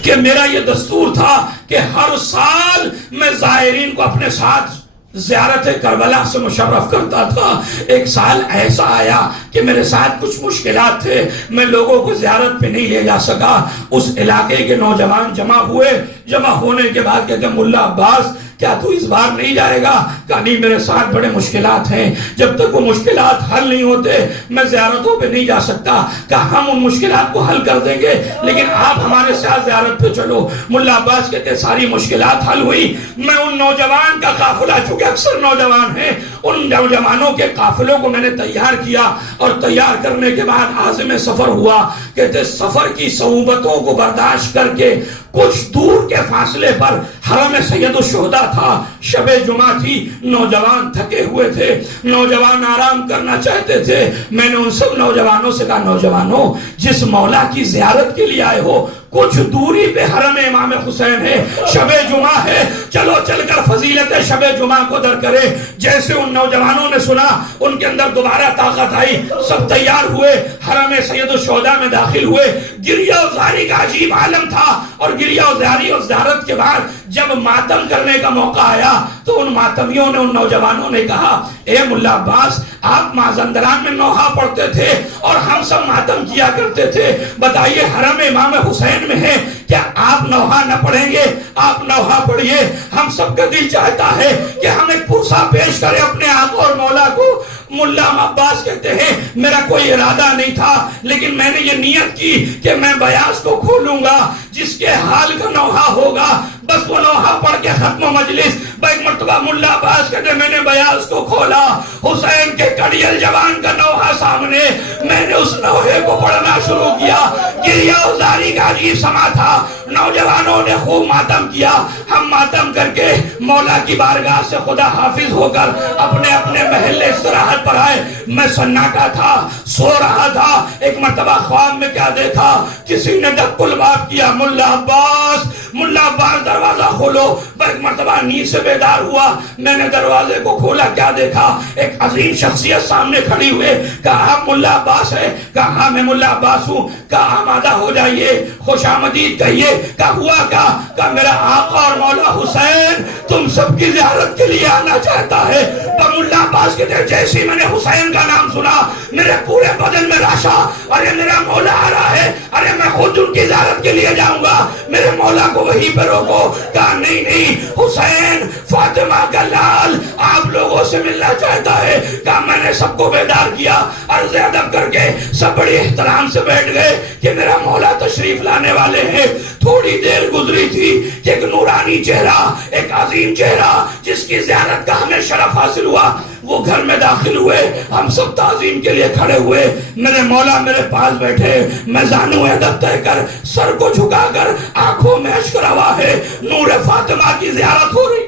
کہ میرا یہ دستور تھا کہ ہر سال میں زائرین کو اپنے ساتھ زیارت کربلا سے مشرف کرتا تھا. ایک سال ایسا آیا کہ میرے ساتھ کچھ مشکلات تھے، میں لوگوں کو زیارت پہ نہیں لے جا سکا. اس علاقے کے نوجوان جمع ہوئے. جمع ہونے کے بعد کہتے ہیں ملا عباس کیا تو اس بار نہیں جائے گا؟ کہا نہیں، میرے ساتھ بڑے مشکلات ہیں، جب تک وہ مشکلات حل نہیں ہوتے میں زیارتوں پہ نہیں جا سکتا. کہا ہم ان مشکلات کو حل کر دیں گے لیکن آپ ہمارے ساتھ زیارت پہ چلو. ملا عباس کہتے ساری مشکلات حل ہوئی. میں ان نوجوان کا قافلہ، چونکہ اکثر نوجوان ہیں، ان نوجوانوں کے قافلوں کو میں نے تیار کیا اور تیار کرنے کے بعد عازم سفر ہوا. کہتے سفر کی صعوبتوں کو برداشت کر کے کچھ دور کے فاصلے پر حرم سید الشہداء تھا. شب جمعہ تھی، نوجوان تھکے ہوئے تھے، نوجوان آرام کرنا چاہتے تھے. میں نے ان سب نوجوانوں سے کہا نوجوانوں، جس مولا کی زیارت کے لیے آئے ہو کچھ دوری پہ حرم امام حسین ہے، شب جمعہ ہے، چلو چل کر فضیلت شب جمعہ کو در کرے. جیسے ان نوجوانوں نے سنا ان کے اندر دوبارہ طاقت آئی. سب تیار ہوئے، حرم سید الشہداء میں داخل ہوئے. گریہ و زاری کا عجیب عالم تھا اور گریہ و زاری اور زیارت کے بعد جب ماتم کرنے کا موقع آیا تو ان ماتمیوں نے، ان نوجوانوں نے کہا اے ملا عباس، آپ مازندران میں نوحہ پڑھتے تھے اور ہم سب ماتم کیا کرتے تھے، بتائیے حرم امام حسین میں ہے، کیا آپ نوحہ نہ پڑھیں گے؟ آپ نوحہ پڑھیے. ہم سب کا دل چاہتا ہے کہ ہم ایک پرسہ پیش کریں اپنے آقا اور مولا کو. ملا عباس کہتے ہیں میرا کوئی ارادہ نہیں تھا لیکن میں نے یہ نیت کی کہ میں بیاض کو کھولوں گا، جس کے حال کا نوحہ ہوگا بس وہ نوحہ پڑھ کے ختم و مجلس. ایک مرتبہ ملا عباس کہتے میں نے بیاض کو کھولا، حسین کے کڑیل جوان کا نوحہ سامنے، میں نے اس نوحے کو پڑھنا شروع کیا. گریہ و زاری کا عجیب سما تھا. نوجوانوں نے خوب ماتم کیا. ہم ماتم کر کے مولا کی بارگاہ سے خدا حافظ ہو کر اپنے اپنے محل استراحت پر آئے. میں سناٹا تھا، سو رہا تھا. ایک مرتبہ خواب میں کیا دیکھا، کسی نے ڈک الباب کیا، ملا عباس، ملا عباس دروازہ کھولو. ایک مرتبہ نیند سے بیدار ہوا، میں نے دروازے کو کھولا، کیا دیکھا، ایک عظیم شخصیت سامنے کھڑی ہوئے. کہا آپ ملا عباس ہے؟ کہا ہاں میں ملا عباس ہوں. کہا آمادہ ہو جائیے، خوش آمدید کہیے. کہا ہوا کیا؟ کہا میرا آقا اور مولا حسین تم سب کی زیارت کے لیے آنا چاہتا ہے. پر ملا عباس کہتے ہیں جیسے میں نے حسین کا نام سنا میرے پورے بدن میں راشا، ارے میرا مولا آ رہا ہے، ارے میں خود ان کی زیارت کے لیے جاؤں گا، میرے مولا کو وہیں پہ روکو۔ کہا نہیں نہیں، حسین فاطمہ کا لال آپ لوگوں سے ملنا چاہتا ہے۔ کہا میں نے سب کو بیدار کیا، عرض ادب کر کے سب بڑی احترام سے بیٹھ گئے کہ میرا مولا تشریف لانے والے ہیں۔ تھوڑی دیر گزری تھی کہ ایک نورانی چہرہ، ایک عظیم چہرہ جس کی زیارت کا ہمیں شرف حاصل ہوا، وہ گھر میں داخل ہوئے، ہم سب تعظیم کے لیے کھڑے ہوئے، میرے مولا میرے پاس بیٹھے، میں زانو ادب طے کر سر کو جھکا کر آنکھوں میں اشک روا ہے، نور فاطمہ کی زیارت ہو رہی۔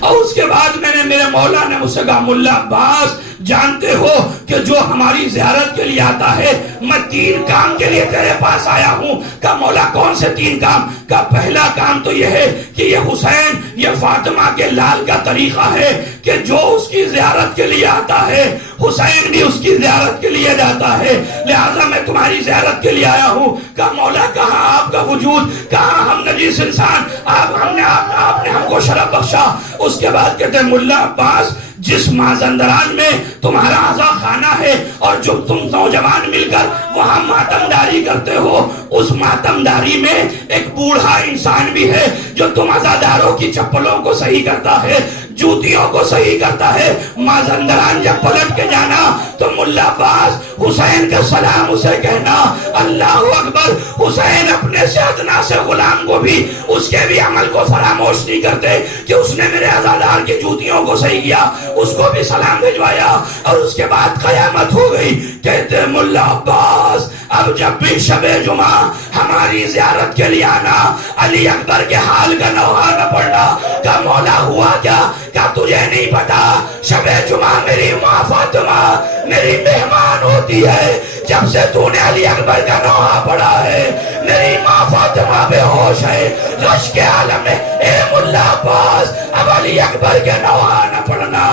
اور اس کے بعد میں نے میرے مولا نے مجھ سے کہا ملا عباس جانتے ہو کہ جو ہماری زیارت کے لیے آتا ہے میں 3 کام کے لیے تیرے پاس آیا ہوں۔ کہا مولا کون سے 3 کام؟ کہا پہلا کام تو یہ ہے کہ یہ حسین یہ فاطمہ کے لال کا طریقہ ہے کہ جو اس کی زیارت کے لیے آتا ہے حسین بھی اس کی زیارت کے لیے جاتا ہے، لہٰذا میں تمہاری زیارت کے لیے آیا ہوں۔ کہا مولا کہاں آپ کا وجود، کہاں ہم نجیس انسان، آپ نے ہم کو شرف بخشا۔ اس کے بعد کہتے ہیں ملا عباس جس مازندران میں تمہارا عزا خانہ ہے اور جو تم نوجوان مل کر وہاں ماتمداری کرتے ہو، اس ماتمداری میں ایک بوڑھا انسان بھی ہے جو تم عزاداروں کی چپلوں کو صحیح کرتا ہے، جوتیوں کو صحیح کرتا ہے۔ مازندران جب پلٹ کے جانا تو ملا عباس حسین کا سلام اسے کہنا، اللہ اکبر۔ حسین اپنے سے ادنا سے غلام کو بھی اس کے بھی عمل کو فراموش نہیں کرتے کہ اس نے میرے عزادار کی جوتیوں کو صحیح کیا، اس کو بھی سلام بھجوایا۔ اور اس کے بعد قیامت ہو گئی۔ کہتے ملا عباس اب جب بھی شب جمعہ ہماری زیارت کے لیے آنا، علی اکبر کے حال کا نوحہ نہ پڑنا۔ کہ مولا ہوا کیا؟ کہ تجھے نہیں پتا شب جمعہ میری ماں فاطمہ میری مہمان ہوتی ہے، جب سے تو نے علی اکبر کا نوحہ پڑھا ہے میری ماں فاطمہ بے ہوش ہے، رشک کے عالم میں۔ اے ملا عباس اب علی اکبر کے نوحہ نہ پڑھنا،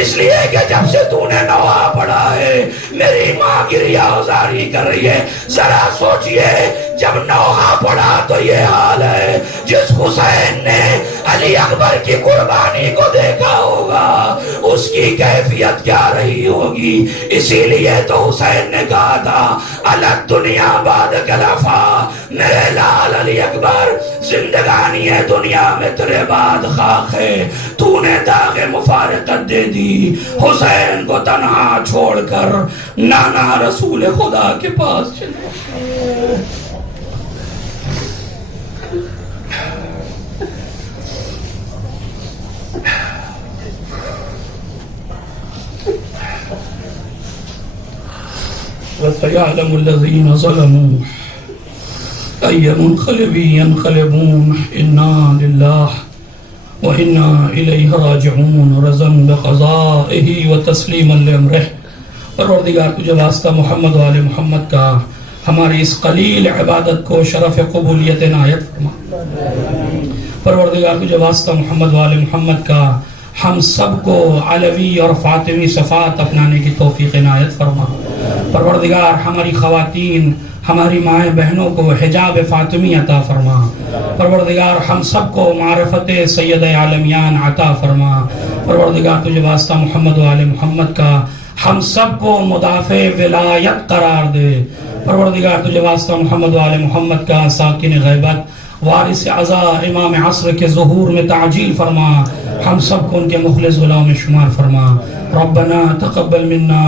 اس لیے کہ جب سے تو نے نوحہ پڑھا ہے میری ماں کی ریاضاری کر رہی ہے۔ ذرا سوچئے جب نوحہ پڑھا تو یہ حال ہے، جس حسین نے علی اکبر کی قربانی کو دیکھا ہوگا اس کی کیفیت کیا رہی ہوگی۔ اسی لیے تو حسین نے کہا تھا الگ دنیا بعد کلفا، میرے لال علی اکبر زندگانی ہے دنیا میں تیرے بعد خاک ہے، تو نے داغ مفارقت دے دی، حسین کو تنہا چھوڑ کر نانا رسول خدا کے پاس چلے۔ وَسَيَعْلَمُ الَّذِينَ ظَلَمُوا أَيَّ مُنْقَلِبٍ يَنْقَلِبُونَ إِنَّا لِلَّهِ وَإِنَّا إِلَيْهِ رَاجِعُونَ رَضًا بِقَضَائِهِ وَتَسْلِيمًا لِأَمْرِهِ۔ پروردگار تجھے واسطہ محمد و آل محمد کا ہماری اس قلیل عبادت کو شرف قبولیت عنایت فرما۔ پروردگار تجھے واسطہ محمد و آل محمد کا ہم سب کو علوی اور فاطمی صفات اپنانے کی توفیق عنایت فرما۔ پروردگار ہماری خواتین ہماری مائیں بہنوں کو حجاب فاطمی عطا فرما۔ پروردگار ہم سب کو معرفت سید عالمیان عطا فرما۔ پروردگار تجھے واسطہ محمد و آل محمد کا ہم سب کو مدافع ولایت قرار دے۔ پروردگار تجھے واسطہ محمد و آل محمد کا ساکن غیبت وارث عزا امام عصر کے ظہور میں تعجیل فرما، ہم سب کو ان کے مخلص غلام میں شمار فرما۔ ربنا تقبل منا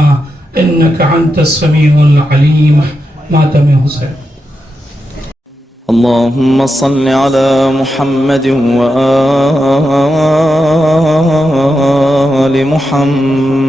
انك انت السميع العليم۔ ماتم حسین۔ اللهم صل على محمد وآل محمد